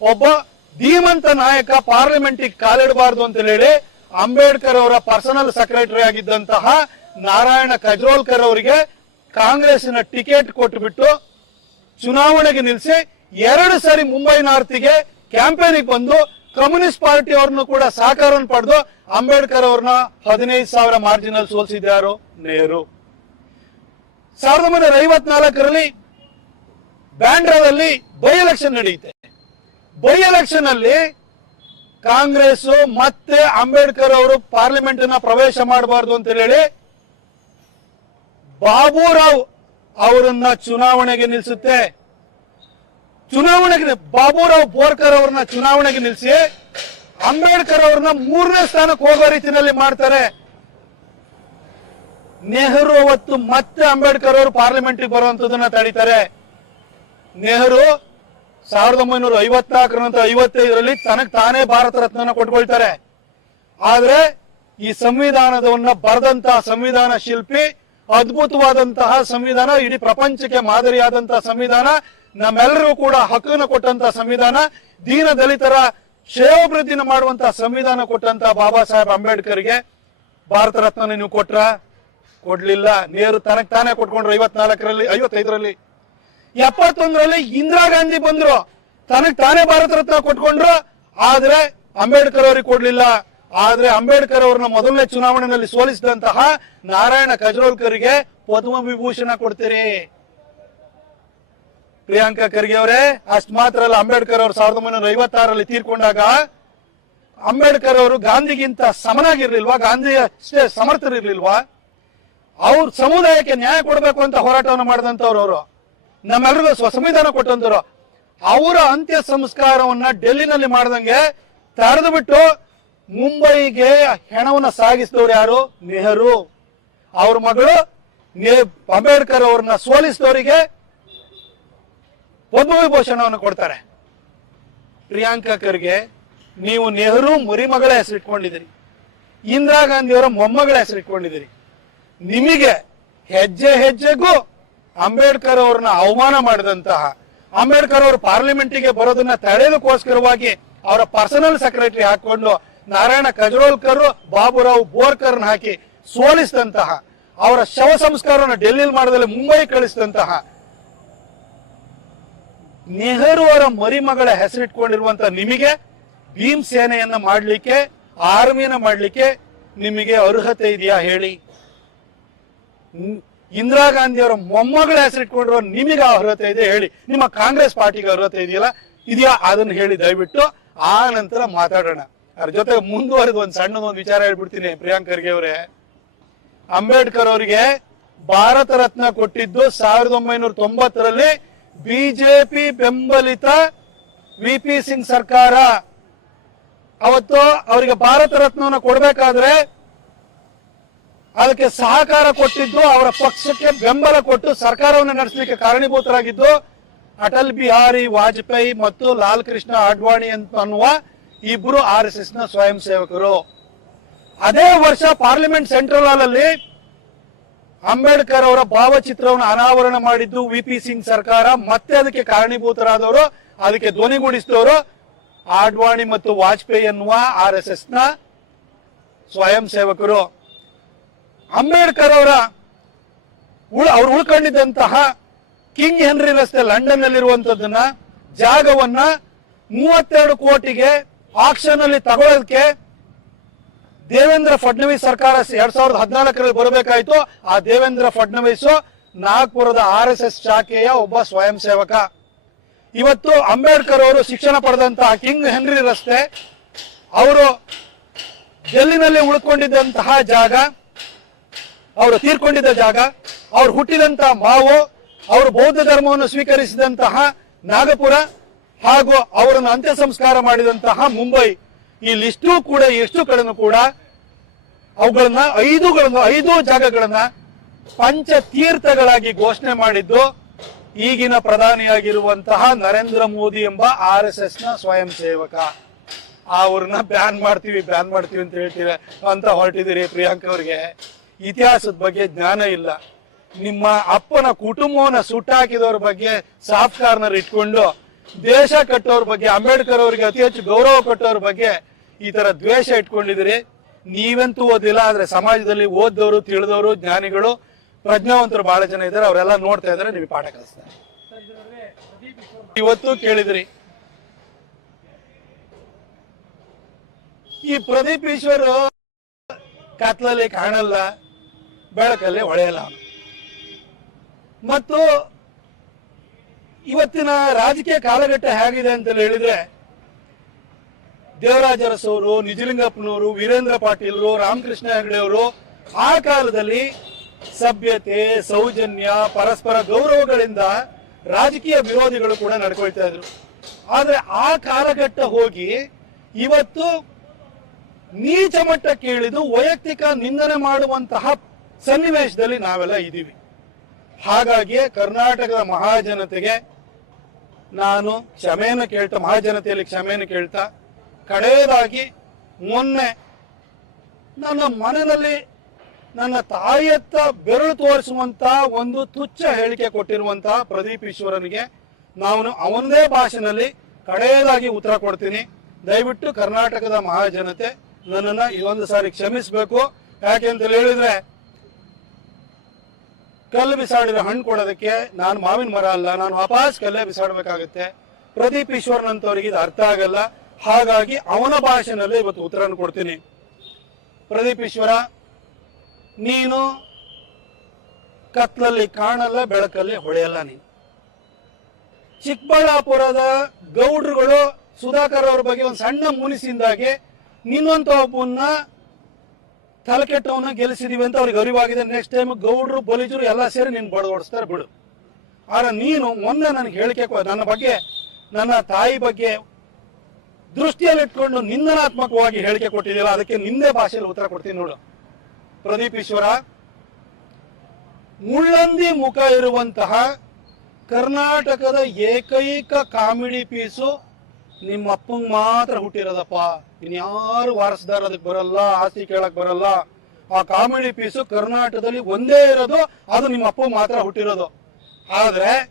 ಒಬ್ಬ ಧೀಮಂತ ನಾಯಕ ಪಾರ್ಲಿಮೆಂಟಿಗೆ ಕಾಲಿಡಬಾರ್ದು ಅಂತ ಹೇಳಿ ಅಂಬೇಡ್ಕರ್ ಅವರ ಪರ್ಸನಲ್ ಸೆಕ್ರೆಟರಿ ಆಗಿದ್ದಂತಹ ನಾರಾಯಣ ಕಜ್ರೋಲ್ಕರ್ ಅವರಿಗೆ ಕಾಂಗ್ರೆಸ್ನ ಟಿಕೆಟ್ ಕೊಟ್ಟುಬಿಟ್ಟು ಚುನಾವಣೆಗೆ ನಿಲ್ಲಿಸಿ ಎರಡು ಸಾರಿ ಮುಂಬೈ ನಾರ್ತಿಗೆ ಕ್ಯಾಂಪೇನಿಗೆ ಬಂದು ಕಮ್ಯುನಿಸ್ಟ್ ಪಾರ್ಟಿ ಅವ್ರನ್ನು ಕೂಡ ಸಹಕಾರವನ್ನು ಪಡೆದು ಅಂಬೇಡ್ಕರ್ ಅವ್ರನ್ನ ಹದಿನೈದು ಸಾವಿರ ಮಾರ್ಜಿನಲ್ಲಿ ಸೋಲಿಸಿದ್ಯಾರು ನೆಹರು. ಸಾವಿರದ ಒಂಬೈನೂರ ಐವತ್ನಾಲ್ಕರಲ್ಲಿ ಬ್ಯಾಂಡ್ರಾದಲ್ಲಿ ಬೈ ಎಲೆಕ್ಷನ್ ನಡೆಯುತ್ತೆ. ಬೈ ಎಲೆಕ್ಷನ್ ಅಲ್ಲಿ ಕಾಂಗ್ರೆಸ್ ಮತ್ತೆ ಅಂಬೇಡ್ಕರ್ ಅವರು ಪಾರ್ಲಿಮೆಂಟ್ನ ಪ್ರವೇಶ ಮಾಡಬಾರ್ದು ಅಂತ ಹೇಳಿ ಬಾಬುರಾವ್ ಅವರನ್ನ ಚುನಾವಣೆಗೆ ನಿಲ್ಲಿಸುತ್ತೆ. ಚುನಾವಣೆಗೆ ಬಾಬುರಾವ್ ಬೋರ್ಕರ್ ಅವರನ್ನ ಚುನಾವಣೆಗೆ ನಿಲ್ಲಿಸಿ ಅಂಬೇಡ್ಕರ್ ಅವ್ರನ್ನ ಮೂರನೇ ಸ್ಥಾನಕ್ಕೆ ಹೋಗೋ ರೀತಿಯಲ್ಲಿ ಮಾಡ್ತಾರೆ. ನೆಹರು ಅವತ್ತು ಮತ್ತೆ ಅಂಬೇಡ್ಕರ್ ಅವರು ಪಾರ್ಲಿಮೆಂಟ್ಗೆ ಬರುವಂತದನ್ನ ತಡೀತಾರೆ. ನೆಹರು ಸಾವಿರದ ಒಂಬೈನೂರ ಐವತ್ನಾಲ್ಕರ ನಂತರ ಐವತ್ತೈದರಲ್ಲಿ ತನಗ್ ತಾನೇ ಭಾರತ ರತ್ನ ಕೊಟ್ಕೊಳ್ತಾರೆ. ಆದ್ರೆ ಈ ಸಂವಿಧಾನದವನ್ನ ಬರೆದಂತಹ ಸಂವಿಧಾನ ಶಿಲ್ಪಿ, ಅದ್ಭುತವಾದಂತಹ ಸಂವಿಧಾನ, ಇಡೀ ಪ್ರಪಂಚಕ್ಕೆ ಮಾದರಿಯಾದಂತಹ ಸಂವಿಧಾನ, ನಮ್ಮೆಲ್ಲರಿಗೂ ಕೂಡ ಹಕ್ಕನ್ನು ಕೊಟ್ಟಂತಹ ಸಂವಿಧಾನ, ದೀನ ದಲಿತರ ಶ್ರೇಯೋಭಿವೃದ್ಧಿನ ಮಾಡುವಂತಹ ಸಂವಿಧಾನ ಕೊಟ್ಟಂತಹ ಬಾಬಾ ಸಾಹೇಬ್ ಅಂಬೇಡ್ಕರ್ಗೆ ಭಾರತ ರತ್ನ ನೀವು ಕೊಟ್ರ? ಕೊಡ್ಲಿಲ್ಲ. ನೇರು ತನಕ್ ತಾನೇ ಕೊಟ್ಕೊಂಡ್ರು ಐವತ್ನಾಲ್ಕರಲ್ಲಿ, ಐವತ್ತೈದರಲ್ಲಿ. ಎಪ್ಪತ್ತೊಂದರಲ್ಲಿ ಇಂದಿರಾ ಗಾಂಧಿ ಬಂದ್ರು. ತನಗ್ ತಾನೇ ಭಾರತ ರತ್ನ ಕೊಟ್ಕೊಂಡ್ರು. ಆದ್ರೆ ಅಂಬೇಡ್ಕರ್ ಅವ್ರಿಗೆ ಕೊಡ್ಲಿಲ್ಲ. ಆದ್ರೆ ಅಂಬೇಡ್ಕರ್ ಅವ್ರನ್ನ ಮೊದಲನೇ ಚುನಾವಣೆಯಲ್ಲಿ ಸೋಲಿಸಿದಂತಹ ನಾರಾಯಣ ಕಜ್ರೋಲ್ಕರ್ಗೆ ಪದ್ಮ ವಿಭೂಷಣ ಕೊಡ್ತೀರಿ. ಪ್ರಿಯಾಂಕಾ ಖರ್ಗೆ ಅವರೇ, ಅಷ್ಟ್ ಮಾತ್ರ ಅಲ್ಲ, ಅಂಬೇಡ್ಕರ್ ಅವರು ಸಾವಿರದ ಒಂಬೈನೂರ ಐವತ್ತಾರರಲ್ಲಿ ತೀರ್ಕೊಂಡಾಗ ಅಂಬೇಡ್ಕರ್ ಅವರು ಗಾಂಧಿಗಿಂತ ಸಮನಾಗಿರ್ಲಿಲ್ವಾ? ಗಾಂಧಿ ಅಷ್ಟೇ ಸಮರ್ಥರಿರ್ಲಿಲ್ವಾ? ಅವ್ರ ಸಮುದಾಯಕ್ಕೆ ನ್ಯಾಯ ಕೊಡಬೇಕು ಅಂತ ಹೋರಾಟವನ್ನು ಮಾಡಿದಂತವ್ರು ಅವರು. ನಮ್ಮೆಲ್ಲರಿಗೂ ಸ್ವಸಂವಿಧಾನ ಕೊಟ್ಟಂತವ್ರು ಅವರ ಅಂತ್ಯ ಸಂಸ್ಕಾರವನ್ನ ಡೆಲ್ಲಿನಲ್ಲಿ ಮಾಡ್ದಂಗೆ ತಡೆದು ಬಿಟ್ಟು ಮುಂಬೈಗೆ ಹೆಣವನ್ನ ಸಾಗಿಸಿದವ್ರು ಯಾರು? ನೆಹರು. ಅವ್ರ ಮಗಳು ಅಂಬೇಡ್ಕರ್ ಅವ್ರನ್ನ ಸೋಲಿಸಿದವರಿಗೆ ಪದ್ಮವಿಭೂಷಣವನ್ನು ಕೊಡ್ತಾರೆ. ಪ್ರಿಯಾಂಕಾ ಖರ್ಗೆ, ನೀವು ನೆಹರು ಮುರಿಮಗಳ ಹೆಸರಿಟ್ಕೊಂಡಿದ್ದೀರಿ. ಇಂದಿರಾ ಗಾಂಧಿ ಅವರ ಮೊಮ್ಮಗಳ ಹೆಸರಿಟ್ಕೊಂಡಿದ್ದೀರಿ. ನಿಮಗೆ ಹೆಜ್ಜೆ ಹೆಜ್ಜೆಗೂ ಅಂಬೇಡ್ಕರ್ ಅವ್ರನ್ನ ಅವಮಾನ ಮಾಡಿದಂತಹ, ಅಂಬೇಡ್ಕರ್ ಅವರು ಪಾರ್ಲಿಮೆಂಟಿಗೆ ಬರೋದನ್ನ ತಡೆಯೋದಕ್ಕೋಸ್ಕರವಾಗಿ ಅವರ ಪರ್ಸನಲ್ ಸೆಕ್ರೆಟರಿ ಹಾಕೊಂಡು ನಾರಾಯಣ ಕಜ್ರೋಲ್ಕರ್, ಬಾಬುರಾವ್ ಬೋರ್ಕರ್ನ ಹಾಕಿ ಸೋಲಿಸಿದಂತಹ, ಅವರ ಶವ ಸಂಸ್ಕಾರವನ್ನು ಡೆಲ್ಲಿಲಿ ಮಾಡದಲ್ಲಿ ಮುಂಬೈ ಕಳಿಸಿದಂತಹ, ನೆಹರು ಅವರ ಮರಿಮಗಳ ಹೆಸರಿಟ್ಕೊಂಡಿರುವಂತ ನಿಮಗೆ ಭೀಮ್ ಸೇನೆಯನ್ನ ಮಾಡಲಿಕ್ಕೆ, ಆರ್ಮಿಯನ್ನ ಮಾಡಲಿಕ್ಕೆ ನಿಮಗೆ ಅರ್ಹತೆ ಇದೆಯಾ ಹೇಳಿ. ಇಂದಿರಾ ಗಾಂಧಿ ಅವರ ಮೊಮ್ಮಗಳ ಹೆಸರಿಟ್ಕೊಂಡಿರುವ ನಿಮಗೆ ಅರ್ಹತೆ ಇದೆ ಹೇಳಿ. ನಿಮ್ಮ ಕಾಂಗ್ರೆಸ್ ಪಾರ್ಟಿಗೆ ಅರ್ಹತೆ ಇದೆಯಲ್ಲ, ಇದೆಯಾ? ಅದನ್ನ ಹೇಳಿ ದಯವಿಟ್ಟು. ಆ ನಂತರ ಮಾತಾಡೋಣ. ಅದ್ರ ಜೊತೆ ಮುಂದುವರೆದು ಒಂದ್ ಸಣ್ಣದೊಂದು ವಿಚಾರ ಹೇಳ್ಬಿಡ್ತೀನಿ ಪ್ರಿಯಾಂಕರ್ಗೆ ಅವರೇ. ಅಂಬೇಡ್ಕರ್ ಅವರಿಗೆ ಭಾರತ ರತ್ನ ಕೊಟ್ಟಿದ್ದು ಸಾವಿರದ ಒಂಬೈನೂರ ತೊಂಬತ್ತರಲ್ಲಿ ಬಿಜೆಪಿ ಬೆಂಬಲಿತ ವಿ ಪಿ ಸಿಂಗ್ ಸರ್ಕಾರ. ಅವತ್ತು ಅವರಿಗೆ ಭಾರತ ರತ್ನವನ್ನು ಕೊಡಬೇಕಾದ್ರೆ ಅದಕ್ಕೆ ಸಹಕಾರ ಕೊಟ್ಟಿದ್ದು, ಅವರ ಪಕ್ಷಕ್ಕೆ ಬೆಂಬಲ ಕೊಟ್ಟು ಸರ್ಕಾರವನ್ನು ನಡೆಸಲಿಕ್ಕೆ ಕಾರಣೀಭೂತರಾಗಿದ್ದು, ಅಟಲ್ ಬಿಹಾರಿ ವಾಜಪೇಯಿ ಮತ್ತು ಲಾಲ್ ಕೃಷ್ಣ ಅಡ್ವಾಣಿ ಅಂತ ಅನ್ನುವ ಇಬ್ರು ಆರ್ ಎಸ್ ಎಸ್ನ ಸ್ವಯಂ ಸೇವಕರು. ಅದೇ ವರ್ಷ ಪಾರ್ಲಿಮೆಂಟ್ ಸೆಂಟ್ರಲ್ ಹಾಲ್ ಅಲ್ಲಿ ಅಂಬೇಡ್ಕರ್ ಅವರ ಭಾವಚಿತ್ರವನ್ನು ಅನಾವರಣ ಮಾಡಿದ್ದು ವಿ ಪಿ ಸಿಂಗ್ ಸರ್ಕಾರ. ಮತ್ತೆ ಅದಕ್ಕೆ ಕಾರಣೀಭೂತರಾದವರು, ಅದಕ್ಕೆ ಧ್ವನಿಗೂಡಿಸಿದವರು ಆಡ್ವಾಣಿ ಮತ್ತು ವಾಜಪೇಯಿ ಎನ್ನುವ ಆರ್ ಎಸ್ ಎಸ್ನ ಸ್ವಯಂ ಸೇವಕರು. ಅಂಬೇಡ್ಕರ್ ಅವರ ಉಳ್ ಅವ್ರು ಉಳ್ಕೊಂಡಿದ್ದಂತಹ ಕಿಂಗ್ ಹೆನ್ರಿ ರಸ್ತೆ ಲಂಡನ್ ನಲ್ಲಿರುವಂತದ್ದನ್ನ ಜಾಗವನ್ನ ಮೂವತ್ತೆರಡು ಕೋಟಿಗೆ ಆಕ್ಷನ್ ಅಲ್ಲಿ ತಗೊಳ್ಳೋದಕ್ಕೆ ದೇವೇಂದ್ರ ಫಡ್ನವೀಸ್ ಸರ್ಕಾರ ಎರಡ್ ಸಾವಿರದ ಹದಿನಾಲ್ಕರಲ್ಲಿ ಬರಬೇಕಾಯ್ತು. ಆ ದೇವೇಂದ್ರ ಫಡ್ನವೀಸ್ ನಾಗ್ಪುರದ ಆರ್ ಎಸ್ ಎಸ್ ಶಾಖೆಯ ಒಬ್ಬ ಸ್ವಯಂ ಸೇವಕ. ಇವತ್ತು ಅಂಬೇಡ್ಕರ್ ಅವರು ಶಿಕ್ಷಣ ಪಡೆದಂತಹ ಕಿಂಗ್ ಹೆನ್ರಿ ರಸ್ತೆ, ಅವರು ಡೆಲ್ಲಿನಲ್ಲಿ ಉಳ್ಕೊಂಡಿದ್ದಂತಹ ಜಾಗ ಅವರು ತೀರ್ಕೊಂಡಿದ್ದ ಜಾಗ, ಅವ್ರು ಹುಟ್ಟಿದಂತಹ ಮಾವು, ಅವರು ಬೌದ್ಧ ಧರ್ಮವನ್ನು ಸ್ವೀಕರಿಸಿದಂತಹ ನಾಗಪುರ ಹಾಗೂ ಅವರನ್ನು ಅಂತ್ಯ ಸಂಸ್ಕಾರ ಮಾಡಿದಂತಹ ಮುಂಬೈ, ಈ ಲಿಸ್ಟು ಕೂಡ ಎಷ್ಟು ಕಡೆನೂ ಕೂಡ ಅವುಗಳನ್ನ ಐದುಗಳನ್ನು ಐದು ಜಾಗಗಳನ್ನ ಪಂಚ ತೀರ್ಥಗಳಾಗಿ ಘೋಷಣೆ ಮಾಡಿದ್ದು ಈಗಿನ ಪ್ರಧಾನಿಯಾಗಿರುವಂತಹ ನರೇಂದ್ರ ಮೋದಿ ಎಂಬ ಆರ್ ಎಸ್ ಎಸ್ನ ಸ್ವಯಂ ಸೇವಕ. ಅವ್ರನ್ನ ಬ್ಯಾನ್ ಮಾಡ್ತೀವಿ ಬ್ಯಾನ್ ಮಾಡ್ತೀವಿ ಅಂತ ಹೇಳ್ತೀರ, ಅಂತ ಹೊರಟಿದ್ದೀರಿ ಪ್ರಿಯಾಂಕ್ ಅವ್ರಿಗೆ. ಇತಿಹಾಸದ ಬಗ್ಗೆ ಜ್ಞಾನ ಇಲ್ಲ. ನಿಮ್ಮ ಅಪ್ಪನ ಕುಟುಂಬವನ್ನ ಸುಟ್ಟಾಕಿದವ್ರ ಬಗ್ಗೆ ಸಾಫ್ಟ್ ಕಾರ್ನರ್ ಇಟ್ಕೊಂಡು ದೇಶ ಕಟ್ಟೋರ್ ಬಗ್ಗೆ, ಅಂಬೇಡ್ಕರ್ ಅವರಿಗೆ ಅತಿ ಹೆಚ್ಚು ಗೌರವ ಕೊಟ್ಟವ್ರ ಬಗ್ಗೆ ಈ ತರ ದ್ವೇಷ ಇಟ್ಕೊಂಡಿದ್ದೀರಿ. ನೀವಂತೂ ಓದಿಲ್ಲ, ಆದ್ರೆ ಸಮಾಜದಲ್ಲಿ ಓದ್ದವರು, ತಿಳಿದವರು, ಜ್ಞಾನಿಗಳು ಪ್ರಜ್ಞಾವಂತರು ಬಹಳ ಜನ ಇದ್ದಾರೆ. ಅವರೆಲ್ಲ ನೋಡ್ತಾ ಇದ್ದಾರೆ ನೀವು ಪಾಠ ಕಲಿಸ್ತಾರೆ. ಇವತ್ತು ಕೇಳಿದ್ರಿ. ಈ ಪ್ರದೀಪ್ ಈಶ್ವರ್ ಕತ್ಲಲ್ಲಿ ಕಾಣಲ್ಲ. ಬೆಳಕಲ್ಲಿ ಹೊಳೆಯಲ್ಲ ಮತ್ತು ಇವತ್ತಿನ ರಾಜಕೀಯ ಕಾಲಘಟ್ಟ ಹೇಗಿದೆ ಅಂತ ಹೇಳಿದ್ರೆ, ದೇವರಾಜರಸವರು, ನಿಜಲಿಂಗಪ್ಪನವರು, ವೀರೇಂದ್ರ ಪಾಟೀಲ್ರು, ರಾಮಕೃಷ್ಣ ಹೆಗಡೆ ಅವರು, ಆ ಕಾಲದಲ್ಲಿ ಸಭ್ಯತೆ, ಸೌಜನ್ಯ, ಪರಸ್ಪರ ಗೌರವಗಳಿಂದ ರಾಜಕೀಯ ವಿರೋಧಿಗಳು ಕೂಡ ನಡ್ಕೊಳ್ತಾ ಇದ್ರು. ಆದ್ರೆ ಆ ಕಾಲಘಟ್ಟ ಹೋಗಿ ಇವತ್ತು ನೀಚ ಮಟ್ಟಕ್ಕೆ ಇಳಿದು ವೈಯಕ್ತಿಕ ನಿಂದನೆ ಮಾಡುವಂತಹ ಸನ್ನಿವೇಶದಲ್ಲಿ ನಾವೆಲ್ಲ ಇದ್ದೀವಿ. ಹಾಗಾಗಿ ಕರ್ನಾಟಕದ ಮಹಾಜನತೆಗೆ ನಾನು ಕ್ಷಮೆಯನ್ನು ಕೇಳ್ತಾ, ಮಹಾಜನತೆಯಲ್ಲಿ ಕ್ಷಮೆಯನ್ನು ಕೇಳ್ತಾ, ಕಡೆಯದಾಗಿ ಮೊನ್ನೆ ನನ್ನ ಮನೆಯಲ್ಲಿ ನನ್ನ ತಾಯಿಯತ್ತ ಬೆರಳು ತೋರಿಸುವಂತ ಒಂದು ತುಚ್ಛ ಹೇಳಿಕೆ ಕೊಟ್ಟಿರುವಂತಹ ಪ್ರದೀಪ್ ಈಶ್ವರನಿಗೆ ನಾನು ಅವನದೇ ಭಾಷೆನಲ್ಲಿ ಕಡೆಯದಾಗಿ ಉತ್ತರ ಕೊಡ್ತೀನಿ. ದಯವಿಟ್ಟು ಕರ್ನಾಟಕದ ಮಹಾಜನತೆ ನನ್ನನ್ನು ಇದೊಂದು ಸಾರಿ ಕ್ಷಮಿಸಬೇಕು. ಯಾಕೆ ಅಂತ ಹೇಳಿದ್ರೆ ಕಲ್ಲು ಬಿಸಾಡಿರೋ ಹಣ್ಣು ಕೊಡೋದಕ್ಕೆ ನಾನು ಮಾವಿನ ಮರ ಅಲ್ಲ, ನಾನು ವಾಪಸ್ ಕಲ್ಲೇ ಬಿಸಾಡಬೇಕಾಗುತ್ತೆ. ಪ್ರದೀಪ್ ಈಶ್ವರನ್ ಅಂತವ್ರಿಗೆ ಇದು ಅರ್ಥ ಆಗಲ್ಲ. ಹಾಗಾಗಿ ಅವನ ಭಾಷೆನಲ್ಲಿ ಇವತ್ತು ಉತ್ತರನ ಕೊಡ್ತೀನಿ. ಪ್ರದೀಪ್ ಈಶ್ವರ, ನೀನು ಕತ್ಲಲ್ಲಿ ಕಾಣಲ್ಲ, ಬೆಳಕಲ್ಲಿ ಹೊಳೆಯಲ್ಲ ನೀನು. ಚಿಕ್ಕಬಳ್ಳಾಪುರದ ಗೌಡ್ರುಗಳು ಸುಧಾಕರ್ ಅವ್ರ ಬಗ್ಗೆ ಒಂದು ಸಣ್ಣ ಮುನಿಸಿಂದಾಗಿ ನಿನ್ನಂತ ಒಬ್ಬನ್ನ ತಲೆಕೆಟ್ಟವನ್ನ ಗೆಲ್ಲಿಸಿದೀವಿ ಅಂತ ಅವ್ರಿಗೆ ಅರಿವಾಗಿದೆ. ನೆಕ್ಸ್ಟ್ ಟೈಮ್ ಗೌಡ್ರು, ಪೊಲೀಸರು ಎಲ್ಲ ಸೇರಿ ನಿನ್ ಬಡದೋಡಿಸ್ತಾರೆ ಬಿಡು. ಆದ್ರೆ ನೀನು ಮೊನ್ನೆ ನನಗೆ ಹೇಳಿಕೆ ನನ್ನ ಬಗ್ಗೆ, ನನ್ನ ತಾಯಿ ಬಗ್ಗೆ ದೃಷ್ಟಿಯಲ್ಲಿಟ್ಕೊಂಡು ನಿಂದನಾತ್ಮಕವಾಗಿ ಹೇಳಿಕೆ ಕೊಟ್ಟಿದ್ದೀರಾ ಅದಕ್ಕೆ ನಿಂದೆ ಭಾಷೆಯಲ್ಲಿ ಉತ್ತರ ಕೊಡ್ತೀನಿ ನೋಡು. ಪ್ರದೀಪ್ ಈಶ್ವರ, ಮುಳ್ಳಂದಿ ಮುಖ ಇರುವಂತಹ ಕರ್ನಾಟಕದ ಏಕೈಕ ಕಾಮಿಡಿ ಪೀಸು ನಿಮ್ಮ ಅಪ್ಪಂಗ್ ಮಾತ್ರ ಹುಟ್ಟಿರೋದಪ್ಪ. ಇನ್ಯಾರು ವಾರಸದಾರ ಅದಕ್ಕೆ ಬರಲ್ಲ, ಆಸ್ತಿ ಕೇಳಕ್ ಬರಲ್ಲ. ಆ ಕಾಮಿಡಿ ಪೀಸು ಕರ್ನಾಟಕದಲ್ಲಿ ಒಂದೇ ಇರೋದು, ಅದು ನಿಮ್ಮ ಅಪ್ಪ ಮಾತ್ರ ಹುಟ್ಟಿರೋದು. ಆದ್ರೆ,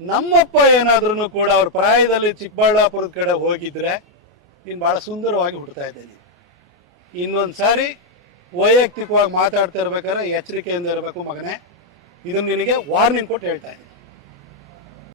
ನಮ್ಮಪ್ಪ ಏನಾದ್ರೂ ಕೂಡ ಅವ್ರ ಪ್ರಾಯದಲ್ಲಿ ಚಿಕ್ಕಬಳ್ಳಾಪುರದ ಕಡೆ ಹೋಗಿದ್ರೆ, ನೀನು ಬಹಳ ಸುಂದರವಾಗಿ ಹುಡ್ತಾ ಇದ್ದೀನಿ ಇನ್ನೊಂದ್ಸಾರಿ ವೈಯಕ್ತಿಕವಾಗಿ ಮಾತಾಡ್ತಾ ಇರ್ಬೇಕಾದ್ರೆ ಎಚ್ಚರಿಕೆಯಿಂದ ಇರಬೇಕು ಮಗನೇ. ಇದನ್ನು ನಿನಗೆ ವಾರ್ನಿಂಗ್ ಕೊಟ್ಟು ಹೇಳ್ತಾ ಇದ್ದೀನಿ.